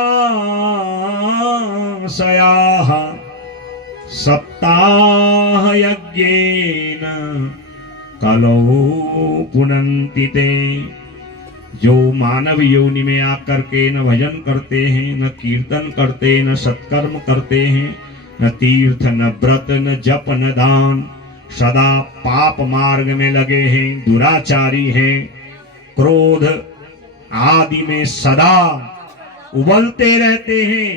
सप्ताह यज्ञेन कलौ पुनन्ति ते। जो मानव योनि में आकर के न भजन करते हैं, न कीर्तन करते, न सत्कर्म करते हैं, न तीर्थ, न व्रत, न जप, न दान, सदा पाप मार्ग में लगे हैं, दुराचारी हैं, क्रोध आदि में सदा उबलते रहते हैं,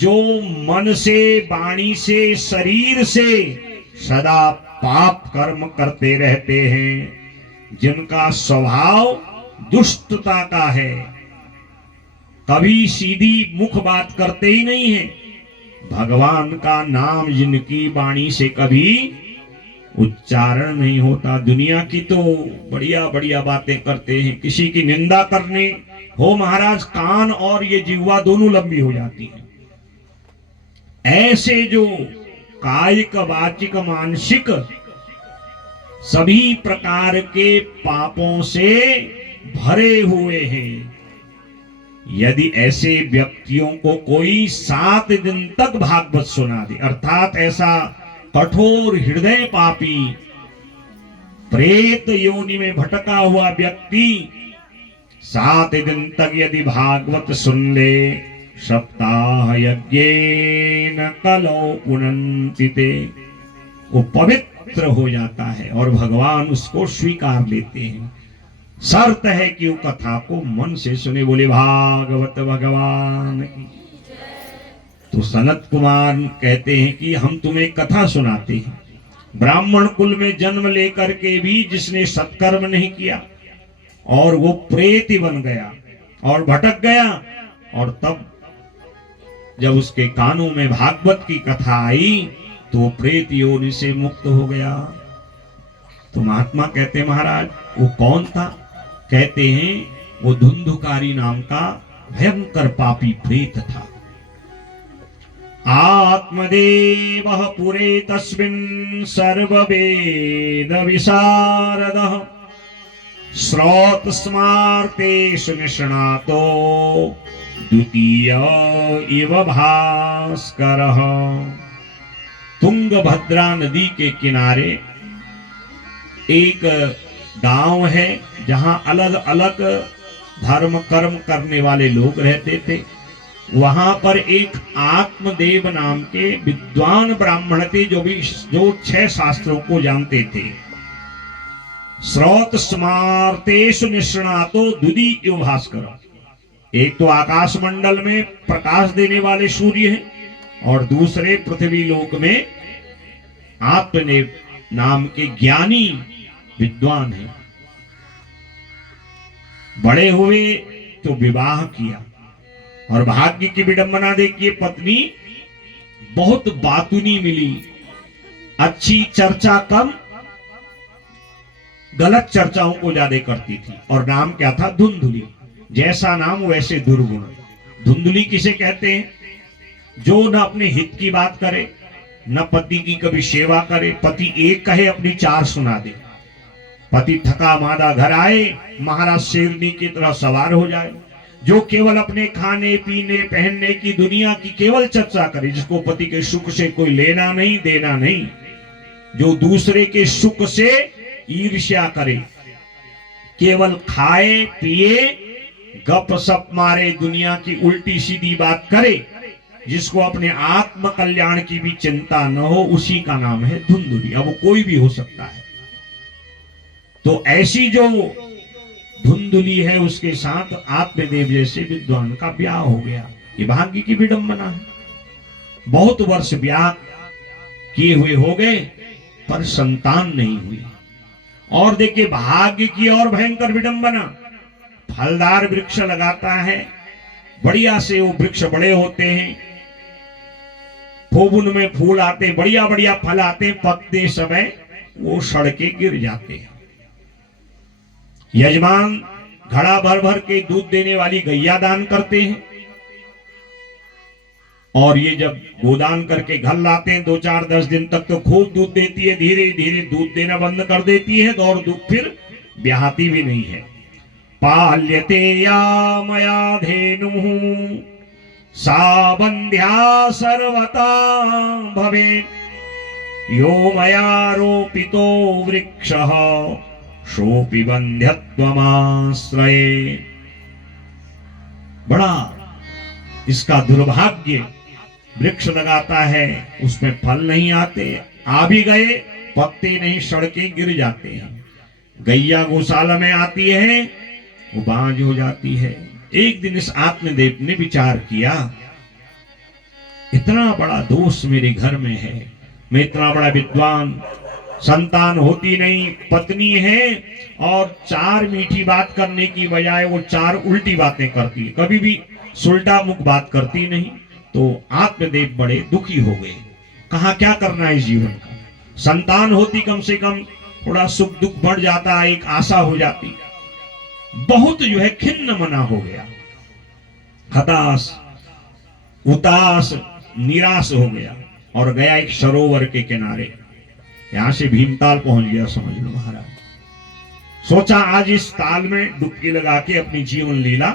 जो मन से, वाणी से, शरीर से सदा पाप कर्म करते रहते हैं, जिनका स्वभाव दुष्टता का है, कभी सीधी मुख बात करते ही नहीं है, भगवान का नाम जिनकी वाणी से कभी उच्चारण नहीं होता, दुनिया की तो बढ़िया बढ़िया बातें करते हैं, किसी की निंदा करने हो महाराज कान और ये जिह्वा दोनों लंबी हो जाती है। ऐसे जो कायिक, वाचिक, मानसिक सभी प्रकार के पापों से भरे हुए हैं, यदि ऐसे व्यक्तियों को कोई 7 दिन तक भागवत सुना दे, अर्थात ऐसा कठोर हृदय पापी प्रेत योनि में भटका हुआ व्यक्ति 7 दिन तक यदि भागवत सुन ले, सप्ताह यज्ञेन कलौ पुनन्ति ते, वो पवित्र हो जाता है और भगवान उसको स्वीकार लेते हैं। शर्त है कि वो कथा को मन से सुने। बोले भागवत भगवान की। तो सनत कुमार कहते हैं कि हम तुम्हें कथा सुनाते हैं। ब्राह्मण कुल में जन्म लेकर के भी जिसने सत्कर्म नहीं किया और वो प्रेत ही बन गया और भटक गया, और तब जब उसके कानों में भागवत की कथा आई तो वो प्रेत योनि से मुक्त हो गया। तो महात्मा कहते हैं महाराज वो कौन था? कहते हैं वो धुंधुकारी नाम का भयंकर पापी प्रेत था। आत्मदेवः पुरे तस्मिन् सर्ववेद विशारदः श्रोत स्मार्तेषु निष्णातो द्वितीय इव भास्करः। तुंगभद्रा नदी के किनारे एक गांव है जहां अलग अलग धर्म कर्म करने वाले लोग रहते थे। वहां पर एक आत्मदेव नाम के विद्वान ब्राह्मण थे जो 6 शास्त्रों को जानते थे। श्रोत स्मार्तेषु निष्णातो द्वितीय इव भास्कर। एक तो आकाश मंडल में प्रकाश देने वाले सूर्य हैं और दूसरे पृथ्वी लोक में आत्मदेव नाम के ज्ञानी विद्वान हैं। बड़े हुए तो विवाह किया और भाग्य की विडंबना देखिए, पत्नी बहुत बातूनी मिली, अच्छी चर्चा कम, गलत चर्चाओं को ज्यादा करती थी। और नाम क्या था? धुंधुली। जैसा नाम वैसे दुर्गुण। धुंधुली किसे कहते हैं? जो न अपने हित की बात करे, न पति की कभी सेवा करे। पति एक कहे अपनी 4 सुना दे। पति थका मादा घर आए, महाराज शेरनी की तरह सवार हो जाए। जो केवल अपने खाने पीने पहनने की दुनिया की केवल चर्चा करे, जिसको पति के सुख से कोई लेना नहीं देना नहीं, जो दूसरे के सुख से ईर्ष्या करे, केवल खाए पिए गप सप मारे, दुनिया की उल्टी सीधी बात करे, जिसको अपने आत्म कल्याण की भी चिंता न हो, उसी का नाम है धुंधुली। अब वो कोई भी हो सकता है। तो ऐसी जो धुंधुली है उसके साथ आत्मदेव जैसे विद्वान का ब्याह हो गया। ये भाग्य की विडंबना है। बहुत वर्ष ब्याह किए हुए हो गए पर संतान नहीं हुई। और देखिए भाग्य की और भयंकर विडंबना, फलदार वृक्ष लगाता है बढ़िया से वो वृक्ष बड़े होते हैं, खूब उनमें फूल आते, बढ़िया बढ़िया फल आते, पकते समय वो सड़के गिर जाते हैं। यजमान घड़ा भर भर के दूध देने वाली गैया दान करते हैं, और ये जब गोदान करके घर लाते हैं 2-4-10 दिन तक तो खूब दूध देती है, धीरे धीरे दूध देना बंद कर देती है और दूध फिर ब्याहती भी नहीं है। पाल्यते या मया धेनुः सा बंध्या सर्वता भवेत्, यो मया रोपितो वृक्षः सोऽपि बंध्यत्वमाश्रये। बड़ा इसका दुर्भाग्य, वृक्ष लगाता है उसमें फल नहीं आते, आ भी गए पकते नहीं, सड़के गिर जाते हैं। गैया गौशाला में आती है वो बांझ हो जाती है। एक दिन इस आत्मदेव ने विचार किया, इतना बड़ा दोष मेरे घर में है, मैं इतना बड़ा विद्वान, संतान होती नहीं, पत्नी है, और 4 मीठी बात करने की बजाय वो 4 उल्टी बातें करती है, कभी भी सुलटा मुख बात करती नहीं। तो आत्मदेव बड़े दुखी हो गए, कहा क्या करना है जीवन का, संतान होती कम से कम थोड़ा सुख दुख बढ़ जाता, एक आशा हो जाती। बहुत जो है खिन्न मना हो गया, हताश उदास निराश हो गया, और गया एक सरोवर के किनारे, यहां से भीमताल पहुंच गया समझ लो महाराज। सोचा आज इस ताल में डुबकी लगा के अपनी जीवन लीला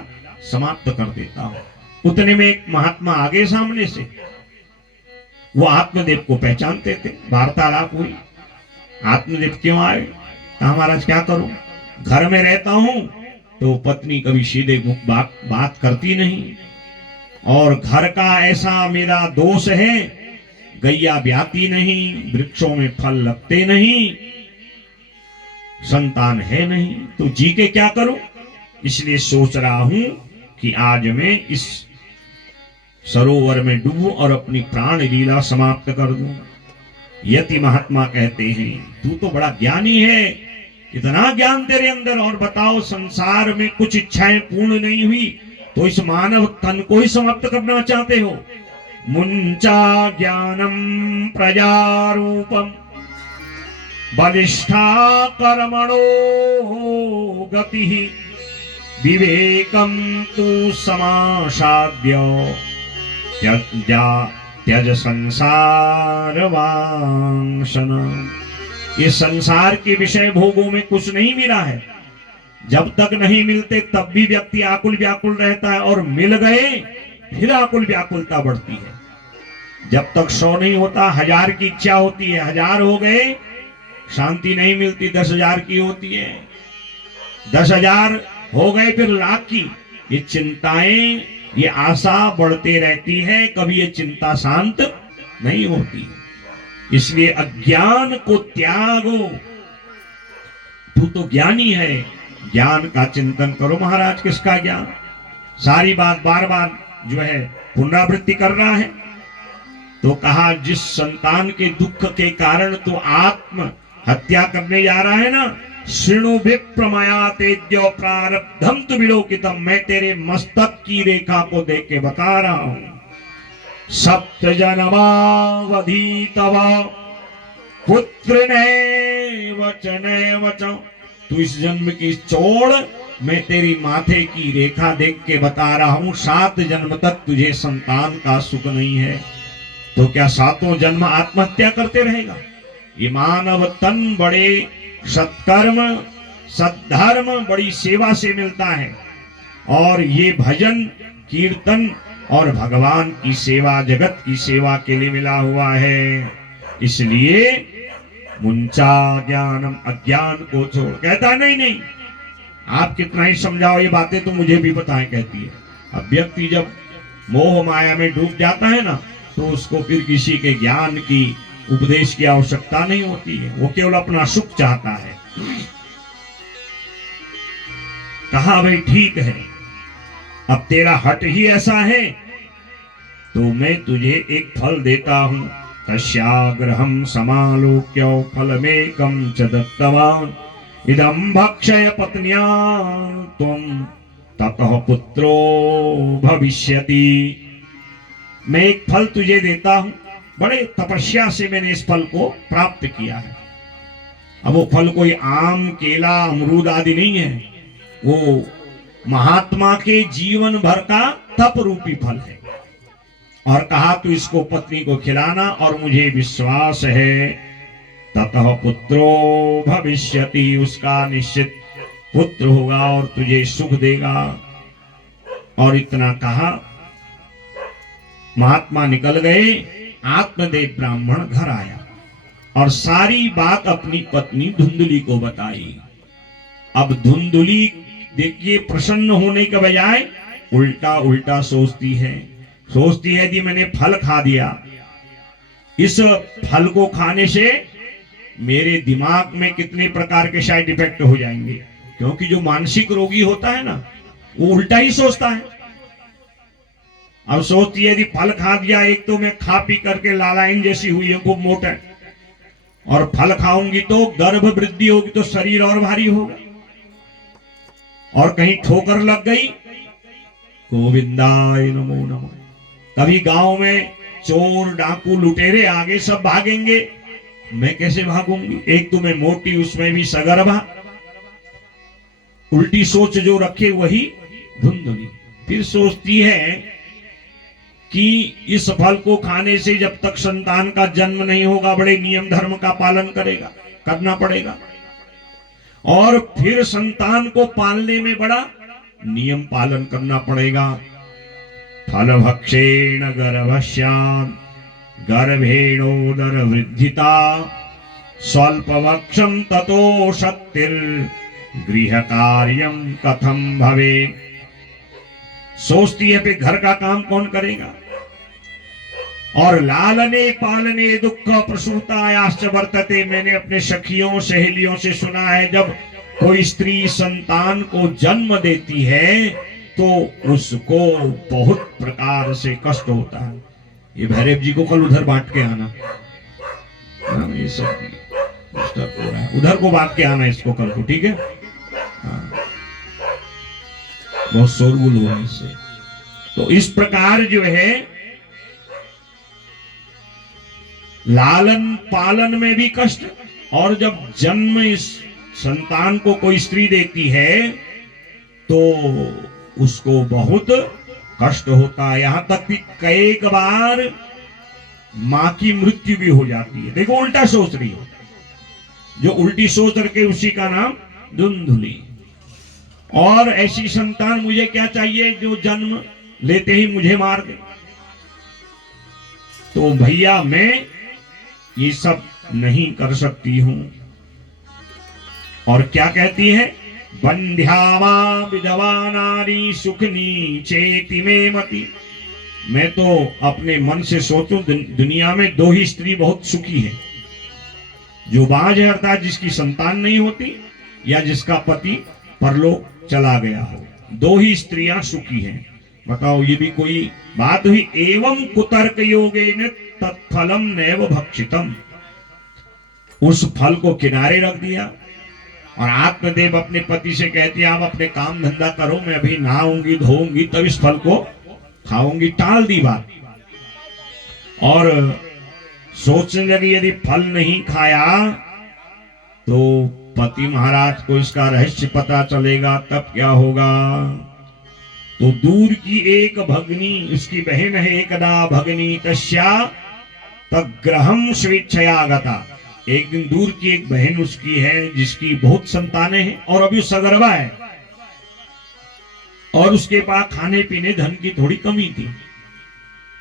समाप्त कर देता हूं। उतने में एक महात्मा आगे सामने से, वो आत्मदेव को पहचानते थे, वार्तालाप हुई। आत्मदेव क्यों आए? कहा महाराज क्या करूं, घर में रहता हूं तो पत्नी कभी सीधे मुख बात करती नहीं, और घर का ऐसा मेरा दोष है, गैया ब्याती नहीं, वृक्षों में फल लगते नहीं, संतान है नहीं, तो जी के क्या करूं। इसलिए सोच रहा हूं कि आज मैं इस सरोवर में डूबूं और अपनी प्राण लीला समाप्त कर दूं। यति महात्मा कहते हैं तू तो बड़ा ज्ञानी है, इतना ज्ञान तेरे अंदर, और बताओ संसार में कुछ इच्छाएं पूर्ण नहीं हुई तो इस मानव तन को ही समाप्त करना चाहते हो। मुंचा ज्ञानम प्रजारूपम बलिष्ठा कर्मणो गति विवेकम तु समासाद्य त्यज संसार वांछन। ये संसार के विषय भोगों में कुछ नहीं मिला है, जब तक नहीं मिलते तब भी व्यक्ति आकुल व्याकुल रहता है, और मिल गए फिर आकुल व्याकुलता बढ़ती है। जब तक 100 नहीं होता 1000 की इच्छा होती है, 1000 हो गए शांति नहीं मिलती, 10,000 की होती है, 10,000 हो गए फिर लाख की। ये चिंताएं, ये आशा बढ़ते रहती है, कभी ये चिंता शांत नहीं होती। इसलिए अज्ञान को त्यागो, तू तो ज्ञानी है, ज्ञान का चिंतन करो। महाराज किसका ज्ञान, सारी बात बार बार जो है पुनरावृत्ति कर रहा है। तो कहा जिस संतान के दुख के कारण तो आत्म हत्या करने जा रहा है ना, श्रृणु विप्रमया तेज्यो प्रारब्धम तु विलोकितम, मैं तेरे मस्तक की रेखा को देख के बता रहा हूं। सप्त जन्मावधि तव पुत्र ने वचन, तू इस जन्म की छोड़, मैं तेरी माथे की रेखा देख के बता रहा हूं, 7 जन्म तक तुझे संतान का सुख नहीं है, तो क्या 7 जन्म आत्महत्या करते रहेगा? ये मानव तन बड़े सत्कर्म सद्धर्म बड़ी सेवा से मिलता है, और ये भजन कीर्तन और भगवान की सेवा, जगत की सेवा के लिए मिला हुआ है। इसलिए मुंचा ज्ञानम, अज्ञान को छोड़। कहता नहीं आप कितना ही समझाओ, ये बातें तो मुझे भी पता है, कहती है। अब व्यक्ति जब मोह माया में डूब जाता है ना, तो उसको फिर किसी के ज्ञान की, उपदेश की आवश्यकता नहीं होती है, वो केवल अपना सुख चाहता है। कहा भाई ठीक है, अब तेरा हट ही ऐसा है तो मैं तुझे एक फल देता हूं। तस्याग्रहं समालोक्य फलमेकं च दत्तवान्, इदं भक्षय पत्न्या त्वं ततः पुत्रो भविष्यति। मैं एक फल तुझे देता हूं, बड़े तपस्या से मैंने इस फल को प्राप्त किया है। अब वो फल कोई आम, केला, अमरूद आदि नहीं है, वो महात्मा के जीवन भर का तप रूपी फल है। और कहा तू इसको पत्नी को खिलाना, और मुझे विश्वास है ततः पुत्रो भविष्यति, उसका निश्चित पुत्र होगा और तुझे सुख देगा। और इतना कहा, महात्मा निकल गए। आत्मदेव ब्राह्मण घर आया और सारी बात अपनी पत्नी धुंधुली को बताई। अब धुंधुली देखिए, प्रसन्न होने के बजाय उल्टा उल्टा सोचती है यदि मैंने फल खा दिया, इस फल को खाने से मेरे दिमाग में कितने प्रकार के साइड इफेक्ट हो जाएंगे। क्योंकि जो मानसिक रोगी होता है ना, वो उल्टा ही सोचता है। अब सोचती है यदि फल खा दिया, एक तो मैं खा पी करके लालाइन जैसी हुई है, खूब मोटा, और फल खाऊंगी तो गर्भ वृद्धि होगी तो शरीर और भारी होगा, और कहीं ठोकर लग गई, गोविंदाय नमो नमः। कभी गांव में चोर, डाकू, लुटेरे आगे सब भागेंगे, मैं कैसे भागूंगी? एक तो मैं मोटी, उसमें भी सगर्भा। उल्टी सोच जो रखे वही धुंधुली। फिर सोचती है कि इस फल को खाने से जब तक संतान का जन्म नहीं होगा, बड़े नियम धर्म का पालन करना पड़ेगा, और फिर संतान को पालने में बड़ा नियम पालन करना पड़ेगा। फल भक्षेण गर्भस्याम गर्भेणोदर वृद्धिता स्वल्पवक्षम ततो शक्तिर गृह कार्यम कथम भवे। सोचती है फिर घर का काम कौन करेगा, और लालने पालने दुख प्रसूतायाश्च वर्तते। मैंने अपने सखियों सहेलियों से सुना है, जब कोई स्त्री संतान को जन्म देती है तो उसको बहुत प्रकार से कष्ट होता है। ये भैरव जी को कल उधर बांट के आना, ये सब डिस्टर्ब हो रहा है, उधर को बांट के आना इसको कल को, ठीक है? बहुत शोरगुल हो रहा है इससे। तो इस प्रकार जो है लालन पालन में भी कष्ट, और जब जन्म इस संतान को कोई स्त्री देती है तो उसको बहुत कष्ट होता है। यहां तक कि कई बार मां की मृत्यु भी हो जाती है। देखो उल्टा सोच रही हो, जो उल्टी सोच रखे उसी का नाम धुंधुली। और ऐसी संतान मुझे क्या चाहिए जो जन्म लेते ही मुझे मार दे। तो भैया मैं ये सब नहीं कर सकती हूं। और क्या कहती है, बंध्यावा विधवा नारी सुखनी चेति में मति। मैं तो अपने मन से सोचूं, दुनिया में दो ही स्त्री बहुत सुखी है, जो बाज है अर्थात जिसकी संतान नहीं होती, या जिसका पति परलोक चला गया हो। दो ही स्त्रियां सुखी हैं। बताओ, ये भी कोई बात हुई? एवं कुतर्क योगेन तत्फलम नैव भक्षितम। उस फल को किनारे रख दिया, और आत्मदेव अपने पति से कहती है आप अपने काम धंधा करो, मैं अभी नहाऊंगी धोऊंगी तब इस फल को खाऊंगी। टाल दी बात, और सोचने लगी यदि फल नहीं खाया तो पति महाराज को इसका रहस्य पता चलेगा, तब क्या होगा। तो दूर की एक भगनी, उसकी बहन है, एकदा भगनी तस्या तग्रहम स्वेच्छया गता। एक दिन दूर की एक बहन उसकी है जिसकी बहुत संतानें हैं और अभी सगर्भा है, और उसके पास खाने पीने धन की थोड़ी कमी थी।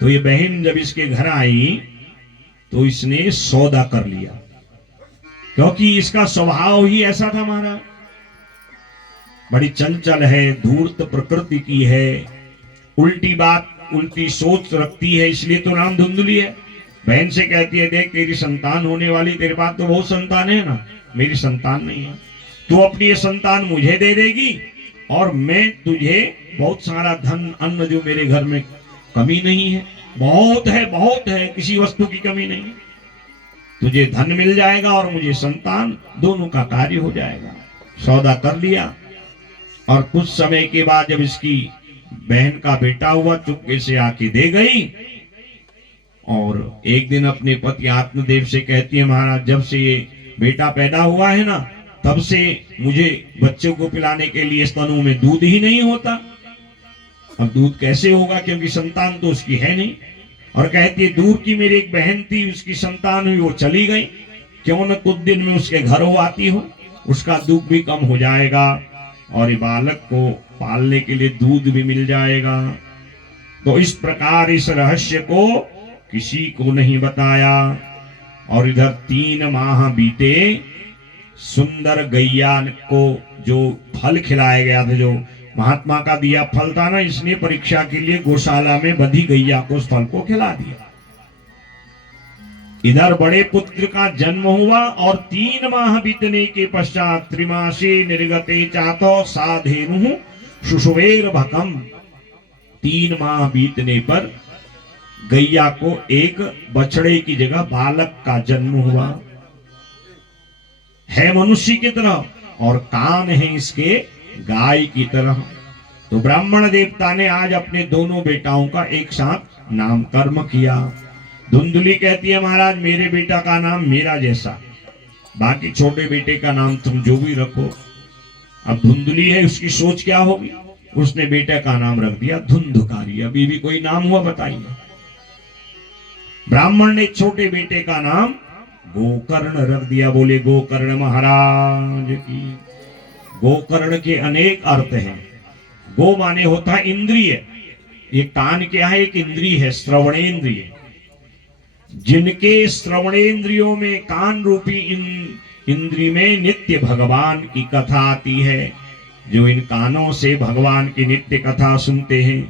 तो ये बहन जब इसके घर आई तो इसने सौदा कर लिया, क्योंकि इसका स्वभाव ही ऐसा था महाराज, बड़ी चंचल है, धूर्त प्रकृति की है, उल्टी बात उल्टी सोच रखती है, इसलिए तो नाम धुंधुली है। बहन से कहती है देख तेरी संतान होने वाली, तेरे पास तो बहुत संतान है ना, मेरी संतान नहीं है, तू अपनी ये संतान मुझे दे देगी और मैं तुझे बहुत सारा धन अन्न, जो मेरे घर में कमी नहीं है, बहुत है, किसी वस्तु की कमी नहीं, तुझे धन मिल जाएगा और मुझे संतान, दोनों का कार्य हो जाएगा। सौदा कर लिया। और कुछ समय के बाद जब इसकी बहन का बेटा हुआ, चुपके से आके दे गई। और एक दिन अपने पति आत्मदेव से कहती है, महाराज जब से ये बेटा पैदा हुआ है ना, तब से मुझे बच्चों को पिलाने के लिए स्तनों में दूध ही नहीं होता। अब दूध कैसे होगा, क्योंकि संतान तो उसकी है नहीं। और कहती है, दूर की मेरी एक बहन थी, उसकी संतान हुई, वो चली गई, क्यों न कुछ दिन में उसके घर हो आती हो, उसका दुख भी कम हो जाएगा और ये बालक को पालने के लिए दूध भी मिल जाएगा। तो इस प्रकार इस रहस्य को किसी को नहीं बताया। और इधर 3 माह बीते, सुंदर गैया को जो फल खिलाया गया था, जो महात्मा का दिया फल था ना, इसने परीक्षा के लिए गौशाला में बंधी गैया को उस फल को खिला दिया। इधर बड़े पुत्र का जन्म हुआ और 3 माह बीतने के पश्चात त्रिमासे निर्गते चातो साधेनु शुशुवेर भकम। 3 माह बीतने पर गैया को एक बछड़े की जगह बालक का जन्म हुआ। है मनुष्य की तरह और कान है इसके गाय की तरह। तो ब्राह्मण देवता ने आज अपने दोनों बेटाओं का एक साथ नामकर्म किया। धुंधुली कहती है, महाराज मेरे बेटा का नाम मेरा जैसा, बाकी छोटे बेटे का नाम तुम जो भी रखो। अब धुंधुली है, उसकी सोच क्या होगी, उसने बेटे का नाम रख दिया धुंधुकारी। अभी भी कोई नाम हुआ बताइए। ब्राह्मण ने छोटे बेटे का नाम गोकर्ण रख दिया। बोले गोकर्ण महाराज की। गोकर्ण के अनेक अर्थ हैं। गो माने होता है इंद्रिय। ये कान क्या है, एक इंद्रिय है, श्रवणेन्द्रिय। जिनके श्रवणेन्द्रियों में कान रूपी इंद्रिय में नित्य भगवान की कथा आती है, जो इन कानों से भगवान की नित्य कथा सुनते हैं।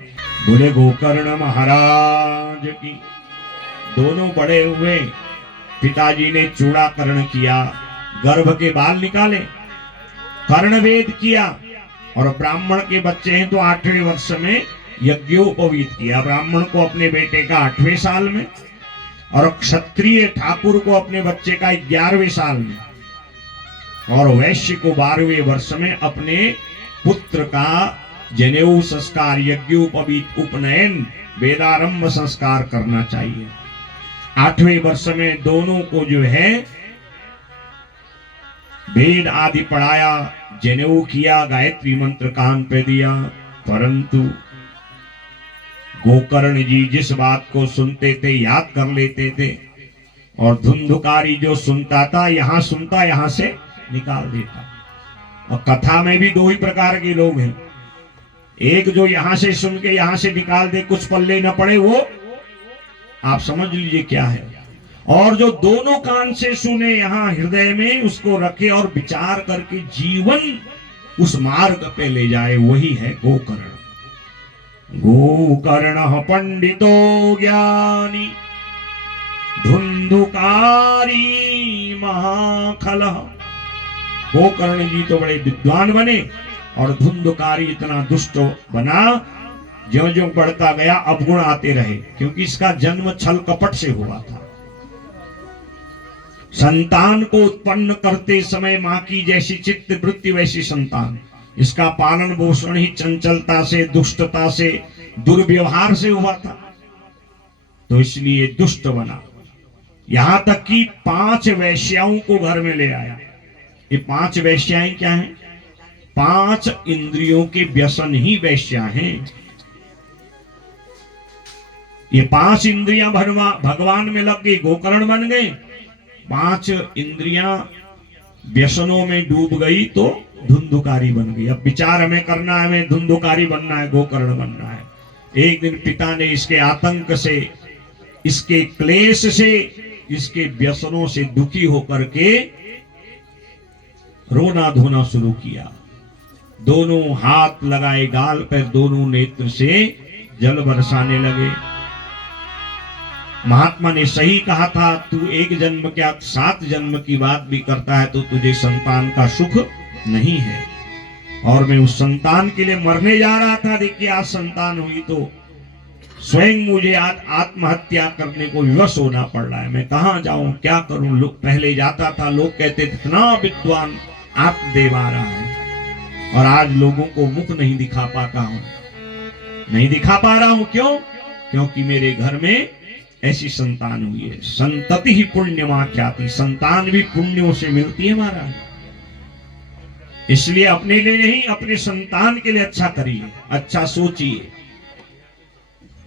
बोले गोकर्ण महाराज की। दोनों बड़े हुए, पिताजी ने चूड़ाकरण किया, गर्भ के बाल निकाले, कर्णवेद किया। और ब्राह्मण के बच्चे हैं तो 8वें वर्ष में यज्ञोपवीत किया। ब्राह्मण को अपने बेटे का 8वें साल में, और क्षत्रिय ठाकुर को अपने बच्चे का 11वें साल में, और वैश्य को 12वें वर्ष में अपने पुत्र का जनेऊ संस्कार, यज्ञोपवीत, उपनयन, वेदारंभ संस्कार करना चाहिए। 8वें वर्ष में दोनों को जो है वेद आदि पढ़ाया, जनेऊ किया, गायत्री मंत्र कान पे दिया। परंतु गोकर्ण जी जिस बात को सुनते थे याद कर लेते थे, और धुंधुकारी जो सुनता था यहां सुनता यहां से निकाल देता। और कथा में भी 2 ही प्रकार के लोग हैं। एक जो यहां से सुन के यहां से निकाल दे, कुछ पल्ले न पड़े, वो आप समझ लीजिए क्या है। और जो दोनों कान से सुने, यहां हृदय में उसको रखे और विचार करके जीवन उस मार्ग पे ले जाए, वही है गोकर्ण। गोकर्ण पंडितो ज्ञानी धुंधुकारी महाखल। गोकर्ण जी तो बड़े विद्वान बने और धुंधुकारी इतना दुष्ट बना। ज्यों ज्यों बढ़ता गया अवगुण आते रहे, क्योंकि इसका जन्म छल कपट से हुआ था। संतान को उत्पन्न करते समय मां की जैसी चित्त वृत्ति वैसी संतान। इसका पालन पोषण ही चंचलता से, दुष्टता से, दुर्व्यवहार से हुआ था, तो इसलिए दुष्ट बना। यहां तक कि 5 वैश्याओं को घर में ले आया। ये 5 वैश्याएं क्या हैं? 5 इंद्रियों के व्यसन ही वैश्या हैं। ये 5 इंद्रियां भगवान में लग गई, गोकर्ण बन गए। 5 इंद्रियां व्यसनों में डूब गई तो धुंधुकारी बन गई। अब विचार हमें करना है, हमें धुंधुकारी बनना है, गोकर्ण बनना है। एक दिन पिता ने इसके आतंक से, इसके क्लेश से, इसके व्यसनों से दुखी होकर के रोना धोना शुरू किया। दोनों हाथ लगाए गाल पर, दोनों नेत्र से जल बरसाने लगे। महात्मा ने सही कहा था, तू 1 जन्म क्या 7 जन्म की बात भी करता है तो तुझे संतान का सुख नहीं है। और मैं उस संतान के लिए मरने जा रहा था, देखिए आज संतान हुई तो स्वयं मुझे आज आत्महत्या करने को विवश होना पड़ रहा है। मैं कहां जाऊं, क्या करूं। लोग पहले जाता था, लोग कहते थे इतना विद्वान आत्मदेव आ रहा है, और आज लोगों को मुख नहीं दिखा पाता हूं, नहीं दिखा पा रहा हूं। क्यों? क्योंकि मेरे घर में ऐसी संतान हुई है। संतति ही पुण्यमाख्याति, संतान भी पुण्यों से मिलती है महाराज। इसलिए अपने लिए नहीं, अपने संतान के लिए अच्छा करिए, अच्छा सोचिए,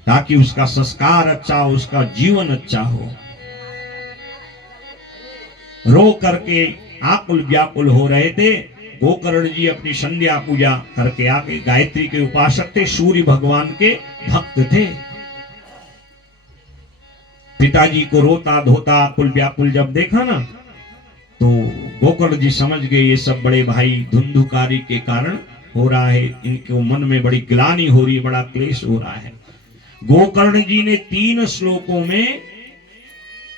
ताकि उसका संस्कार अच्छा हो, उसका जीवन अच्छा हो। रो करके आकुल व्याकुल हो रहे थे। गोकर्ण जी अपनी संध्या पूजा करके आके, गायत्री के उपासक थे, सूर्य भगवान के भक्त थे। पिताजी को रोता धोता आकुल व्याकुल जब देखा ना, तो गोकर्ण जी समझ गए ये सब बड़े भाई धुंधुकारी के कारण हो रहा है, इनके मन में बड़ी ग्लानि हो रही है, बड़ा क्लेश हो रहा है। गोकर्ण जी ने 3 श्लोकों में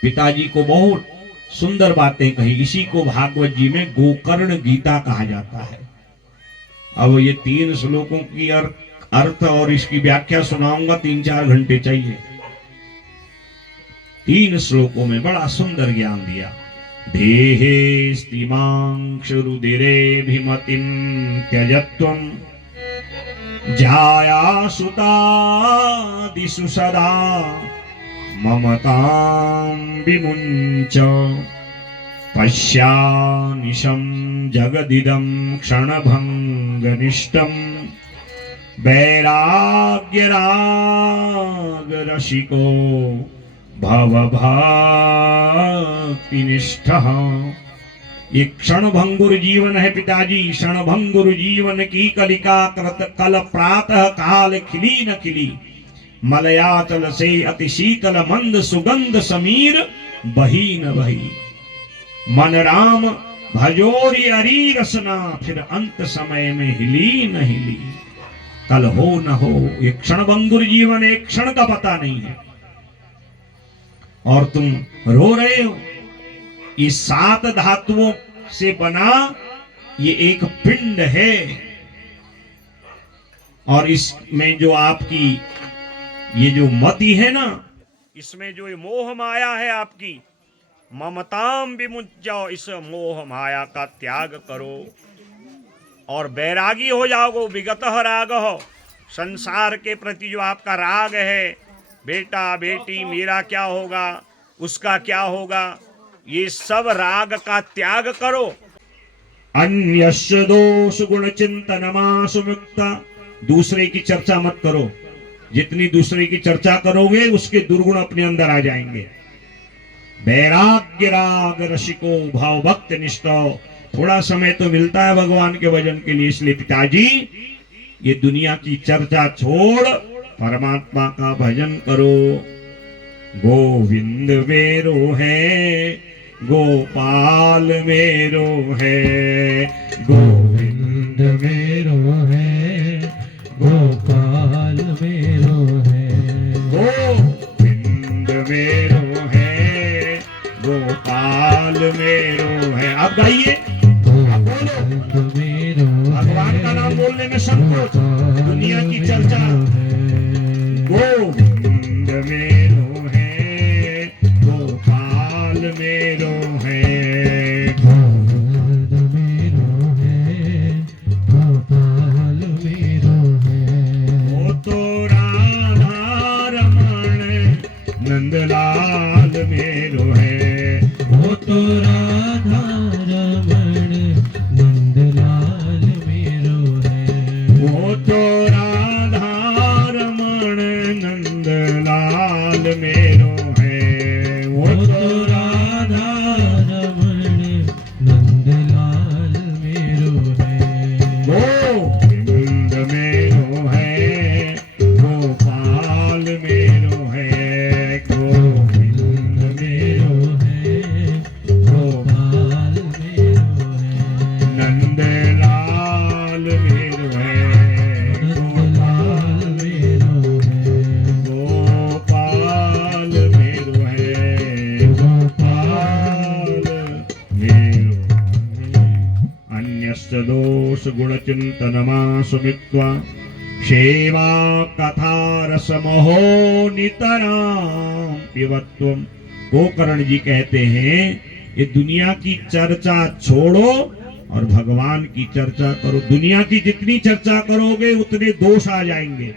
पिताजी को बहुत सुंदर बातें कही। इसी को भागवत जी में गोकर्ण गीता कहा जाता है। अब ये 3 श्लोकों की अर्थ और इसकी व्याख्या सुनाऊंगा, 3-4 घंटे चाहिए। 3 श्लोकों में बड़ा सुंदर ज्ञान दिया। देहे स्तिमांशुरुदिरेभिमतिं त्यजत्वं जायासुतादिषु सदा ममतां विमुञ्च पश्यानिशं जगदिदं क्षणभङ्गनिष्ठं वैराग्यरागरसिको भवभक्तिनिष्ठः। ये क्षणभंगुर जीवन है पिताजी, क्षणभंगुर जीवन की कलिका कृत कल प्रातः काल खिली न खिली, मलयाचल से अति शीतल मंद सुगंध समीर बही न बही। मन राम भजोरी अरी रसना, फिर अंत समय में हिली न हिली। कल हो न हो, ये क्षणभंगुर जीवन, एक क्षण का पता नहीं है। और तुम रो रहे हो। ये 7 धातुओं से बना ये एक पिंड है, और इसमें जो आपकी ये जो मति है ना, इसमें जो ये मोह माया है आपकी, ममताम विमुच्य, इस मोह माया का त्याग करो और बैरागी हो जाओगे। विगतः राग हो, संसार के प्रति जो आपका राग है, बेटा बेटी मेरा क्या होगा, उसका क्या होगा, ये सब राग का त्याग करो। अन्यस्य दोष गुण चिंतनमासु मुक्ता, दूसरे की चर्चा मत करो। जितनी दूसरे की चर्चा करोगे उसके दुर्गुण अपने अंदर आ जाएंगे। वैराग्य राग रसिको भाव भक्त निष्ठो, थोड़ा समय तो मिलता है भगवान के भजन के लिए, इसलिए पिताजी ये दुनिया की चर्चा छोड़ परमात्मा का भजन करो। गोविंद मेरो है, गोपाल मेरो है, गोविंद मेरो है, गोपाल मेरो है, गोविंद मेरो है, गोपाल मेरो है। आप गाइए, भगवान का नाम बोलने में संकोच, दुनिया की चर्चा। गोविंद मेरो है, गोपाल मेरो है, गोविंद मेरो है, गोपाल मेरो है। वो तो राधा रमण नंदलाल मेरो है, वो तो राधा रमण नंदलाल मेरो है, वो तो राधा रमण नंदलाल मेरो है, वो तो राधा रमण नंदलाल मेरो है। गोविंद मेरो है, गोपाल मेरो है, गोविंद मेरो है, गोपाल मेरो है, नंदलाल मेरो है, गोपाल मेरो है, गोपाल मेरो है, गोपाल मेरो है। अन्यस्य दोष गुण चिंतनमासु मित्वा, सेवा कथा रसमहो नितराम पिबत्वम। गोकर्ण जी कहते हैं ये दुनिया की चर्चा छोड़ो और भगवान की चर्चा करो। दुनिया की जितनी चर्चा करोगे उतने दोष आ जाएंगे,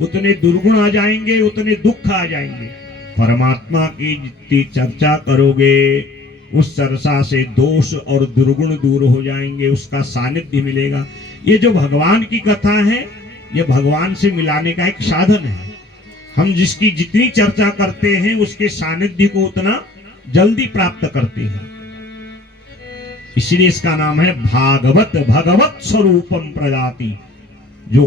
उतने दुर्गुण आ जाएंगे, उतने दुख आ जाएंगे। परमात्मा की जितनी चर्चा करोगे उस चर्चा से दोष और दुर्गुण दूर हो जाएंगे, उसका सानिध्य मिलेगा। ये जो भगवान की कथा है ये भगवान से मिलाने का एक साधन है। हम जिसकी जितनी चर्चा करते हैं उसके सानिध्य को उतना जल्दी प्राप्त करते हैं। इसलिए इसका नाम है भागवत। भगवत स्वरूपम प्रदाति, जो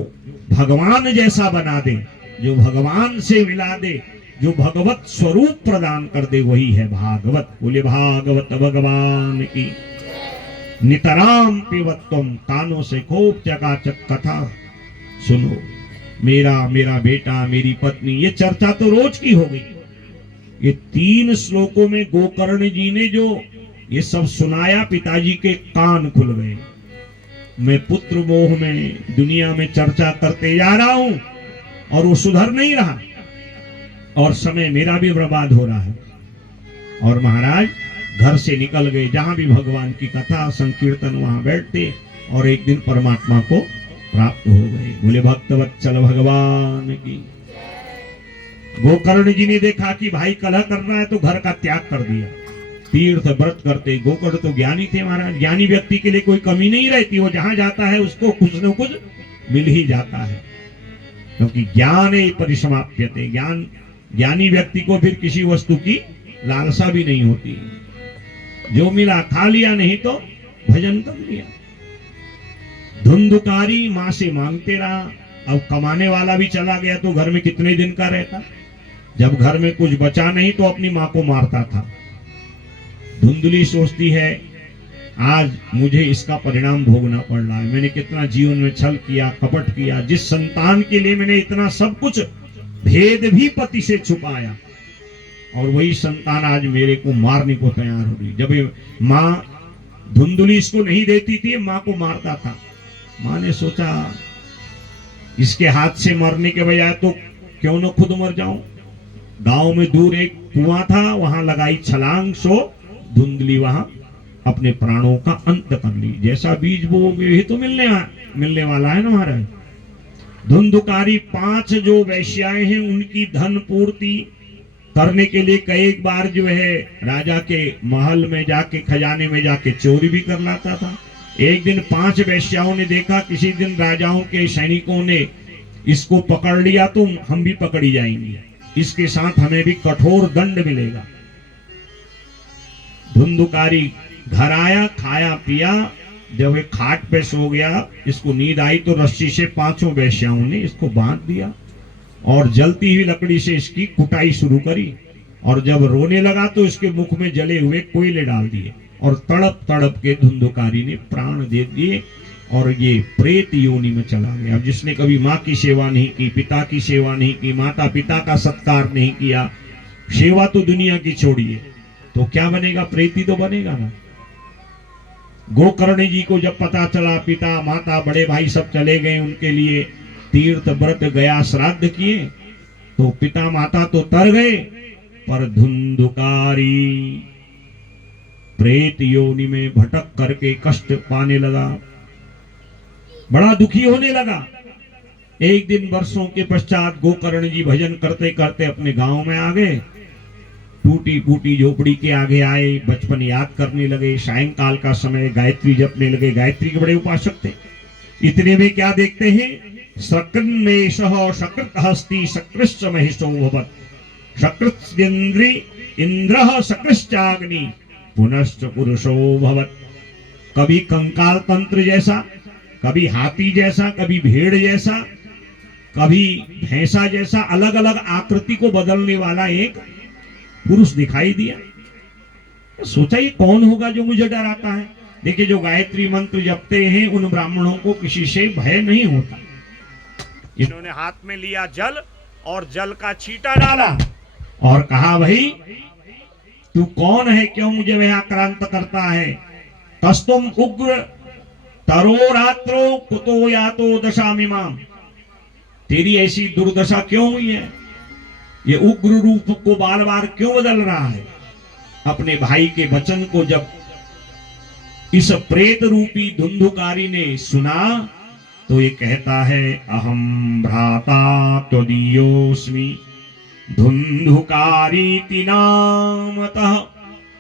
भगवान जैसा बना दे, जो भगवान से मिला दे, जो भगवत स्वरूप प्रदान कर दे, वही है भागवत। बोले भागवत भगवान की। नितराम पिबत्वम, कानों से खूब चकाचक कथा सुनो। मेरा बेटा, मेरी पत्नी, ये चर्चा तो रोज की हो गई। ये 3 श्लोकों में गोकर्ण जी ने जो ये सब सुनाया, पिताजी के कान खुल गए। मैं पुत्र मोह में दुनिया में चर्चा करते जा रहा हूं और वो सुधर नहीं रहा और समय मेरा भी बर्बाद हो रहा है। और महाराज घर से निकल गए, जहां भी भगवान की कथा संकीर्तन वहां बैठते और एक दिन परमात्मा को प्राप्त हो गए। बोले भक्तवत्सल भगवान की। गोकर्ण जी ने देखा कि भाई कलह कर रहा है तो घर का त्याग कर दिया, तीर्थ व्रत करते। गोकर्ण तो ज्ञानी थे महाराज। ज्ञानी व्यक्ति के लिए कोई कमी नहीं रहती, वो जहां जाता है उसको कुछ न कुछ मिल ही जाता है, क्योंकि ज्ञान परिसमाप्यते। ज्ञानी व्यक्ति को फिर किसी वस्तु की लालसा भी नहीं होती। जो मिला खा लिया, नहीं तो भजन कर लिया। धुंधुकारी मां से मांगते रहा। अब कमाने वाला भी चला गया तो घर में कितने दिन का रहता। जब घर में कुछ बचा नहीं तो अपनी मां को मारता था। धुंधली सोचती है आज मुझे इसका परिणाम भोगना पड़ रहा है। मैंने कितना जीवन में छल किया, कपट किया। जिस संतान के लिए मैंने इतना सब कुछ भेद भी पति से छुपाया, और वही संतान आज मेरे को मारने को तैयार हो गई। जब मां धुंधली इसको नहीं देती थी, मां को मारता था। मां ने सोचा इसके हाथ से मरने के बजाय तो क्यों न खुद मर जाऊं। गांव में दूर एक कुआं था, वहां लगाई छलांग, सो धुंधली वहां अपने प्राणों का अंत कर ली। जैसा बीज बोओगे ही तो मिलने वाला है ना महाराज। धुंधुकारी 5 जो वैश्याएं हैं उनकी धन पूर्ति करने के लिए कई बार जो है राजा के महल में जाके, खजाने में जाके चोरी भी कर लाता था। एक दिन 5 वैश्याओं ने देखा किसी दिन राजाओं के सैनिकों ने इसको पकड़ लिया तो हम भी पकड़ी जाएंगे, इसके साथ हमें भी कठोर दंड मिलेगा। धुंधुकारी घर आया, खाया पिया। जब एक खाट पे सो गया, इसको नींद आई तो रस्सी से 5 वैश्याओं ने इसको बांध दिया और जलती हुई लकड़ी से इसकी कुटाई शुरू करी। और जब रोने लगा तो इसके मुख में जले हुए कोयले डाल दिए और तड़प तड़प के धुंधुकारी ने प्राण दे दिए और ये प्रेत योनि में चला गया। अब जिसने कभी माँ की सेवा नहीं की, पिता की सेवा नहीं की, माता पिता का सत्कार नहीं किया, सेवा तो दुनिया की छोड़िए, तो क्या बनेगा? प्रेत ही तो बनेगा ना। गोकर्ण जी को जब पता चला पिता माता बड़े भाई सब चले गए, उनके लिए तीर्थ व्रत गया श्राद्ध किए, तो पिता माता तो तर गए, पर धुंधुकारी प्रेत योनि में भटक करके कष्ट पाने लगा, बड़ा दुखी होने लगा। एक दिन वर्षों के पश्चात गोकर्ण जी भजन करते करते अपने गांव में आ गए। टूटी फूटी झोपड़ी के आगे आए, बचपन याद करने लगे। सायंकाल का समय गायत्री जपने लगे। गायत्री के बड़े उपासक थे। इतने में क्या देखते हैं? सकृन्मेषः सकृत हस्ति सकृश्च महिषो भवत्, सकृत्स्येन्द्रि इंद्रः सकृश्चाग्नि पुनश्च पुरुषो भवत्। कभी कंकाल तंत्र जैसा, कभी हाथी जैसा, कभी भेड़ जैसा, कभी भैंसा जैसा, अलग अलग आकृति को बदलने वाला एक पुरुष दिखाई दिया। सोचा ये कौन होगा जो मुझे डराता है। देखिए जो गायत्री मंत्र जपते हैं उन ब्राह्मणों को किसी से भय नहीं होता। इन्होंने हाथ में लिया जल और जल का छींटा डाला और कहा भाई तू कौन है, क्यों मुझे वह आक्रांत करता है? कस्तुम उग्र तरो रात्रो कुतो यातो दशामिमाम, तेरी ऐसी दुर्दशा क्यों हुई है? ये उग्र रूप को बार बार क्यों बदल रहा है? अपने भाई के वचन को जब इस प्रेत रूपी धुंधुकारी ने सुना तो ये कहता है, अहम भ्राता त्वदीयोस्मि धुंधुकारीति नामतः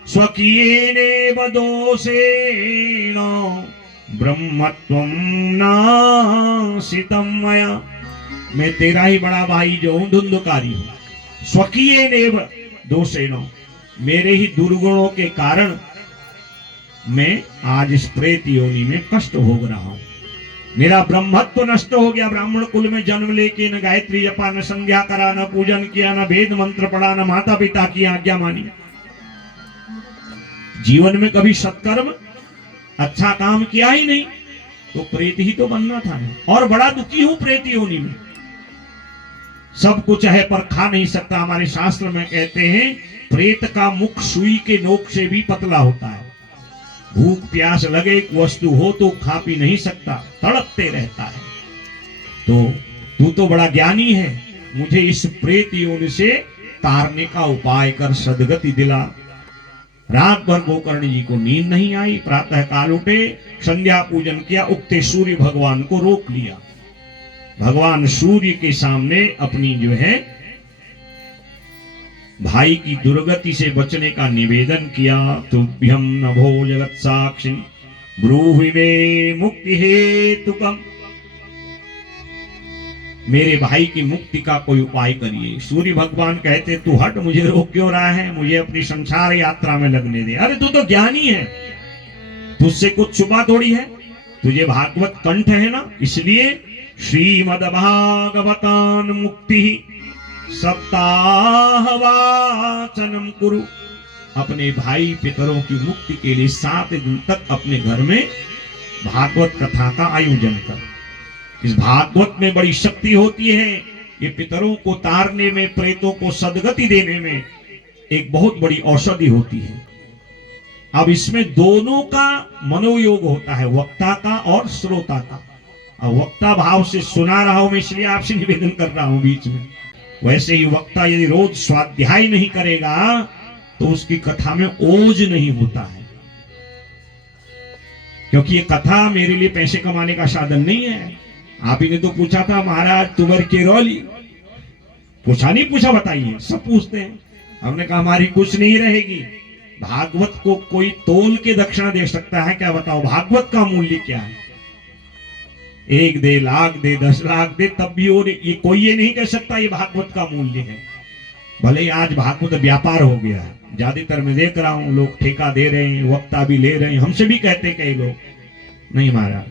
स्वकीयेनेव दोषेण ब्रह्मत्वं नासितं मया। मैं तेरा ही बड़ा भाई जो हूं, धुंधुकारी हूं। स्वकीयेनेव दोषेण, मेरे ही दुर्गुणों के कारण मैं आज इस प्रेत योनि में कष्ट भोग रहा हूं। मेरा ब्रह्मत्व नष्ट हो गया। ब्राह्मण कुल में जन्म लेके न गायत्री जपा, न संध्या करा, न पूजन किया, न वेद मंत्र पढ़ा, न माता पिता की आज्ञा मानी, जीवन में कभी सत्कर्म अच्छा काम किया ही नहीं, तो प्रेत ही तो बनना था ना। और बड़ा दुखी हूं प्रेत योनि में। सब कुछ है पर खा नहीं सकता। हमारे शास्त्र में कहते हैं, प्रेत का मुख सुई के नोक से भी पतला होता है। भूख प्यास लगे, एक वस्तु हो तो खा पी नहीं सकता, तड़पते रहता है। तो तू तो बड़ा ज्ञानी है, मुझे इस प्रेत योनि से तारने का उपाय कर, सदगति दिला। रात भर गोकर्ण जी को नींद नहीं आई। प्रातः काल उठे, संध्या पूजन किया, उगते सूर्य भगवान को रोक लिया। भगवान सूर्य के सामने अपनी जो है भाई की दुर्गति से बचने का निवेदन किया। तुभ्यं नभो जगत साक्षी ब्रूहि मे मुक्ति हेतुकम, मेरे भाई की मुक्ति का कोई उपाय करिए। सूर्य भगवान कहते, तू हट, मुझे रोक क्यों रहा है, मुझे अपनी संसार यात्रा में लगने दे। अरे तू तो ज्ञानी है, तुझसे कुछ छुपा थोड़ी है, तुझे भागवत कंठ है ना, इसलिए श्रीमद् भागवतान मुक्ति सप्ताहवाचनम कुरु। अपने भाई पितरों की मुक्ति के लिए 7 दिन तक अपने घर में भागवत कथा का आयोजन कर। इस भागवत में बड़ी शक्ति होती है। ये पितरों को तारने में, प्रेतों को सदगति देने में एक बहुत बड़ी औषधि होती है। अब इसमें दोनों का मनोयोग होता है, वक्ता का और श्रोता का। अब वक्ता भाव से सुना रहा हूं मैं, इसलिए आपसे निवेदन कर रहा हूं बीच में। वैसे ही वक्ता यदि रोज स्वाध्याय नहीं करेगा तो उसकी कथा में ओज नहीं होता है, क्योंकि ये कथा मेरे लिए पैसे कमाने का साधन नहीं है। आप ही ने तो पूछा था, महाराज तुवर के रौली, पूछा नहीं पूछा, बताइए, सब पूछते हैं। हमने कहा हमारी कुछ नहीं रहेगी। भागवत को कोई तोल के दक्षिणा दे सकता है क्या, बताओ? भागवत का मूल्य क्या है? 1 दे, लाख दे, 10 लाख दे, तब भी और ये कोई ये नहीं कह सकता ये भागवत का मूल्य है। भले ही आज भागवत व्यापार हो गया है, ज्यादातर मैं देख रहा हूं लोग ठेका दे रहे हैं, वक्ता भी ले रहे हैं। हमसे भी कहते कई लोग, नहीं महाराज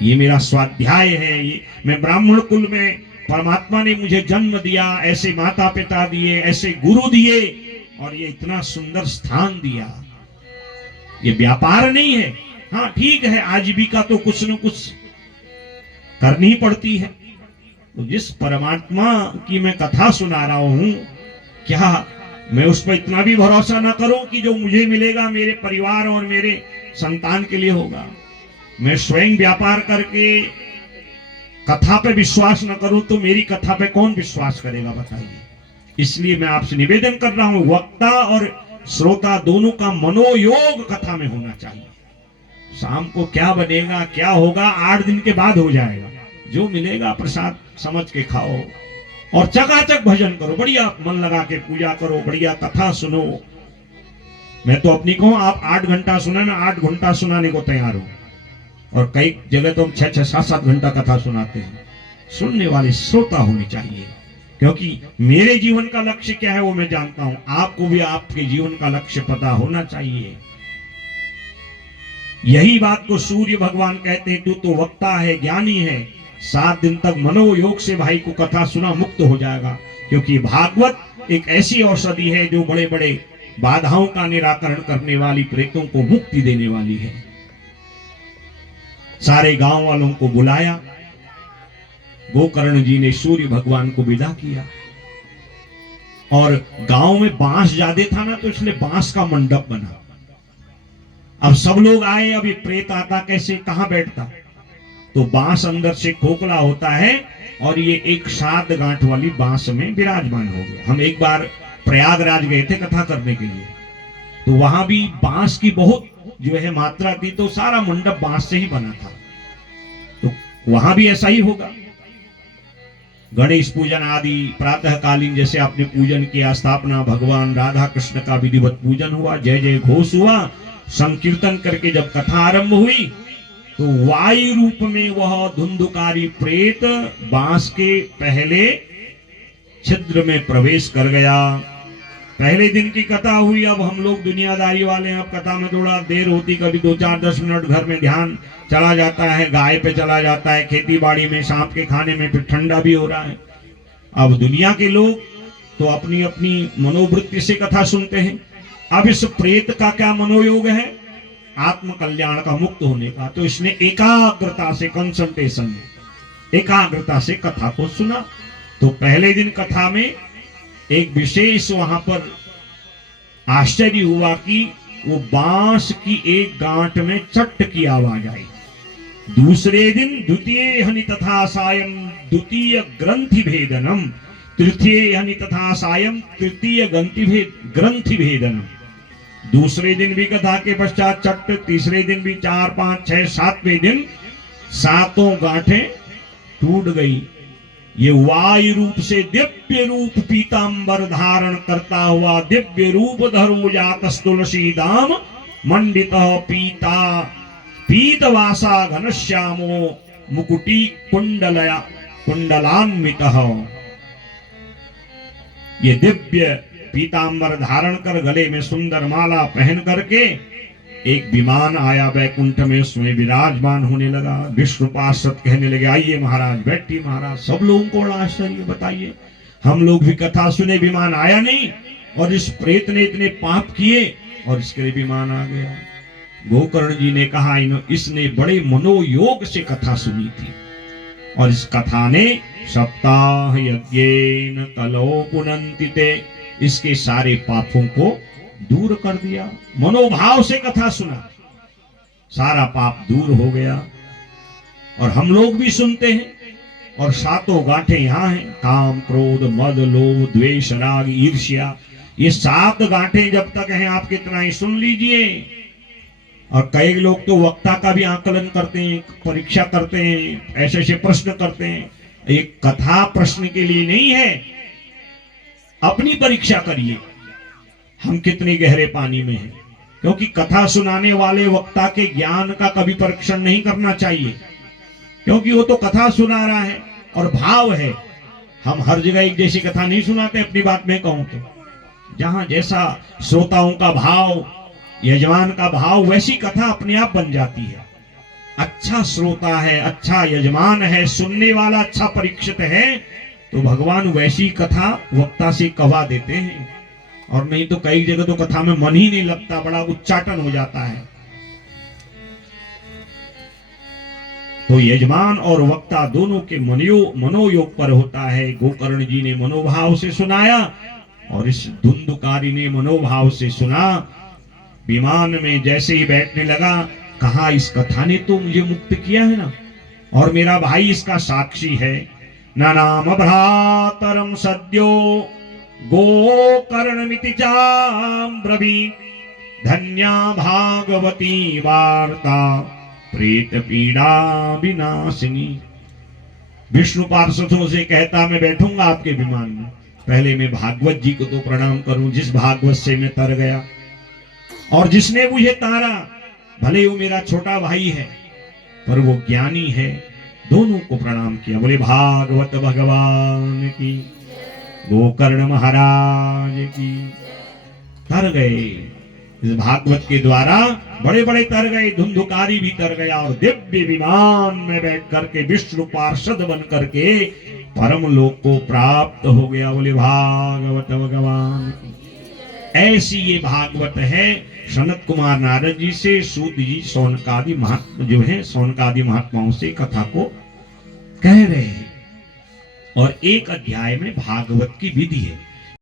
ये मेरा स्वाध्याय है, ये मैं ब्राह्मण कुल में, परमात्मा ने मुझे जन्म दिया, ऐसे माता पिता दिए, ऐसे गुरु दिए, और ये इतना सुंदर स्थान दिया। ये व्यापार नहीं है। हाँ ठीक है, आजीविका तो कुछ न कुछ करनी ही पड़ती है। तो जिस परमात्मा की मैं कथा सुना रहा हूं, क्या मैं उस पर इतना भी भरोसा ना करूं कि जो मुझे मिलेगा मेरे परिवार और मेरे संतान के लिए होगा? मैं स्वयं व्यापार करके कथा पे विश्वास न करूं तो मेरी कथा पे कौन विश्वास करेगा, बताइए? इसलिए मैं आपसे निवेदन कर रहा हूं, वक्ता और श्रोता दोनों का मनोयोग कथा में होना चाहिए। शाम को क्या बनेगा, क्या होगा, 8 दिन के बाद हो जाएगा। जो मिलेगा प्रसाद समझ के खाओ और चकाचक भजन करो, बढ़िया मन लगा के पूजा करो, बढ़िया कथा सुनो। मैं तो अपनी कहूं, आप 8 घंटा सुना ना, 8 घंटा सुनाने को तैयार हो। और कई जगह तो हम 6-6, 7-7 घंटा कथा सुनाते हैं। सुनने वाले श्रोता होने चाहिए, क्योंकि मेरे जीवन का लक्ष्य क्या है वो मैं जानता हूं, आपको भी आपके जीवन का लक्ष्य पता होना चाहिए। यही बात को सूर्य भगवान कहते हैं, तू तो वक्ता है, ज्ञानी है, 7 दिन तक मनोयोग से भाई को कथा सुना, मुक्त हो जाएगा। क्योंकि भागवत एक ऐसी औषधि है जो बड़े बड़े बाधाओं का निराकरण करने वाली, प्रेतों को मुक्ति देने वाली है। सारे गांव वालों को बुलाया, गोकर्ण जी ने सूर्य भगवान को विदा किया। और गांव में बांस ज्यादा था ना, तो इसलिए बांस का मंडप बना। अब सब लोग आए, अब ये प्रेत आता कैसे, कहां बैठता? तो बांस अंदर से खोखला होता है और ये एक 7 गांठ वाली बांस में विराजमान हो गया। हम एक बार प्रयागराज गए थे कथा करने के लिए, तो वहां भी बांस की बहुत जो है मात्रा थी, तो सारा मंडप बांस से ही बना था। तो वहां भी ऐसा ही होगा। गणेश पूजन आदि प्रातःकालीन जैसे आपने पूजन किया, स्थापना, भगवान राधा कृष्ण का विधिवत पूजन हुआ, जय जय घोष हुआ, संकीर्तन करके जब कथा आरंभ हुई तो वायु रूप में वह धुंधुकारी प्रेत बांस के पहले छिद्र में प्रवेश कर गया। पहले दिन की कथा हुई। अब हम लोग दुनियादारी वाले हैं, अब कथा में थोड़ा देर होती, कभी 2-4-10 मिनट घर में ध्यान चला जाता है, गाय पे चला जाता है, खेती बाड़ी में, शाम के खाने में, फिर ठंडा भी हो रहा है। अब दुनिया के लोग तो अपनी अपनी मनोवृत्ति से कथा सुनते हैं। अब इस प्रेत का क्या मनोयोग है? आत्म कल्याण का, मुक्त होने का। तो इसने एकाग्रता से, कंसंट्रेशन, एकाग्रता से कथा को सुना। तो पहले दिन कथा में एक विशेष वहां पर आश्चर्य हुआ कि वो बांस की एक गांठ में चट्ट की आवाज आई। दूसरे दिन द्वितीय हनि तथा सायं द्वितीय ग्रंथि भेदनम, तृतीय हनि तथा सायं तृतीय ग्रंथि भेदनम। दूसरे दिन भी कथा के पश्चात चट्ट, तीसरे दिन भी 4, 5, 6, 7वें दिन सातों गांठें टूट गई। ये वायु रूप से दिव्य रूप पीतांबर धारण करता हुआ, दिव्य रूप धरो जातस तुलसी दाम, मंडित पीता पीतवासा घनश्यामो मुकुटी कुंडलया कुंडलान्वित। ये दिव्य पीतांबर धारण कर, गले में सुंदर माला पहन करके एक विमान आया वैकुंठ में, उसमें विराजमान होने लगा। विष्णु पार्षद कहने लगे, आइए महाराज, बैठिए महाराज। सब लोगों को बड़ा आश्चर्य, बताइए हम लोग भी कथा सुने, विमान आया नहीं, और इस प्रेत ने इतने पाप किए और इसके लिए विमान आ गया। गोकर्ण जी ने कहा, इसने बड़े मनोयोग से कथा सुनी थी, और इस कथा ने सप्ताह यज्ञेन कलो पुनन्तिते, इसके सारे पापों को दूर कर दिया। मनोभाव से कथा सुना, सारा पाप दूर हो गया। और हम लोग भी सुनते हैं, और सातों गांठें यहाँ हैं, काम, क्रोध, मद, लोभ, द्वेष, राग, ईर्ष्या। ये 7 गांठें जब तक हैं, आप कितना ही सुन लीजिए। और कई लोग तो वक्ता का भी आकलन करते हैं, परीक्षा करते हैं, ऐसे ऐसे प्रश्न करते हैं। एक कथा प्रश्न के लिए नहीं है, अपनी परीक्षा करिए हम कितने गहरे पानी में हैं। क्योंकि कथा सुनाने वाले वक्ता के ज्ञान का कभी परीक्षण नहीं करना चाहिए, क्योंकि वो तो कथा सुना रहा है और भाव है। हम हर जगह एक जैसी कथा नहीं सुनाते। अपनी बात में कहूं तो जहां जैसा श्रोताओं का भाव, यजमान का भाव, वैसी कथा अपने आप बन जाती है। अच्छा श्रोता है, अच्छा यजमान है, सुनने वाला अच्छा परीक्षित है, तो भगवान वैसी कथा वक्ता से कवा देते हैं। और नहीं तो कई जगह तो कथा में मन ही नहीं लगता, बड़ा उच्चाटन हो जाता है। तो यजमान और वक्ता दोनों के मनोयोग पर होता है। गोकर्ण जी ने मनोभाव से सुनाया और इस धुंधुकारी ने मनोभाव से सुना। विमान में जैसे ही बैठने लगा, कहा इस कथा ने तो मुझे मुक्त किया है ना, और मेरा भाई इसका साक्षी है। न नाम भ्रातरम सद्यो गोकर्णमिति चाब्रवीत्, धन्या भागवती वार्ता प्रेत पीड़ा विनाशिनी। विष्णु पार्षदों से कहता, मैं बैठूंगा आपके विमान में, पहले मैं भागवत जी को तो प्रणाम करूं, जिस भागवत से मैं तर गया और जिसने मुझे तारा। भले वो मेरा छोटा भाई है पर वो ज्ञानी है। दोनों को प्रणाम किया। बोले भागवत भगवान की, गोकर्ण महाराज की। तर गए इस भागवत के द्वारा, बड़े बड़े तर गए, धुंधुकारी भी तर गया, और दिव्य विमान में बैठ करके विष्णु पार्षद बन करके परम लोक को प्राप्त हो गया। बोले भागवत भगवान की। ऐसी ये भागवत है। सनत कुमार नारद जी से सूत जी सौनकादि महात्मा जो है, सौनकादि महात्माओं से कथा को कह रहे हैं। और एक अध्याय में भागवत की विधि है।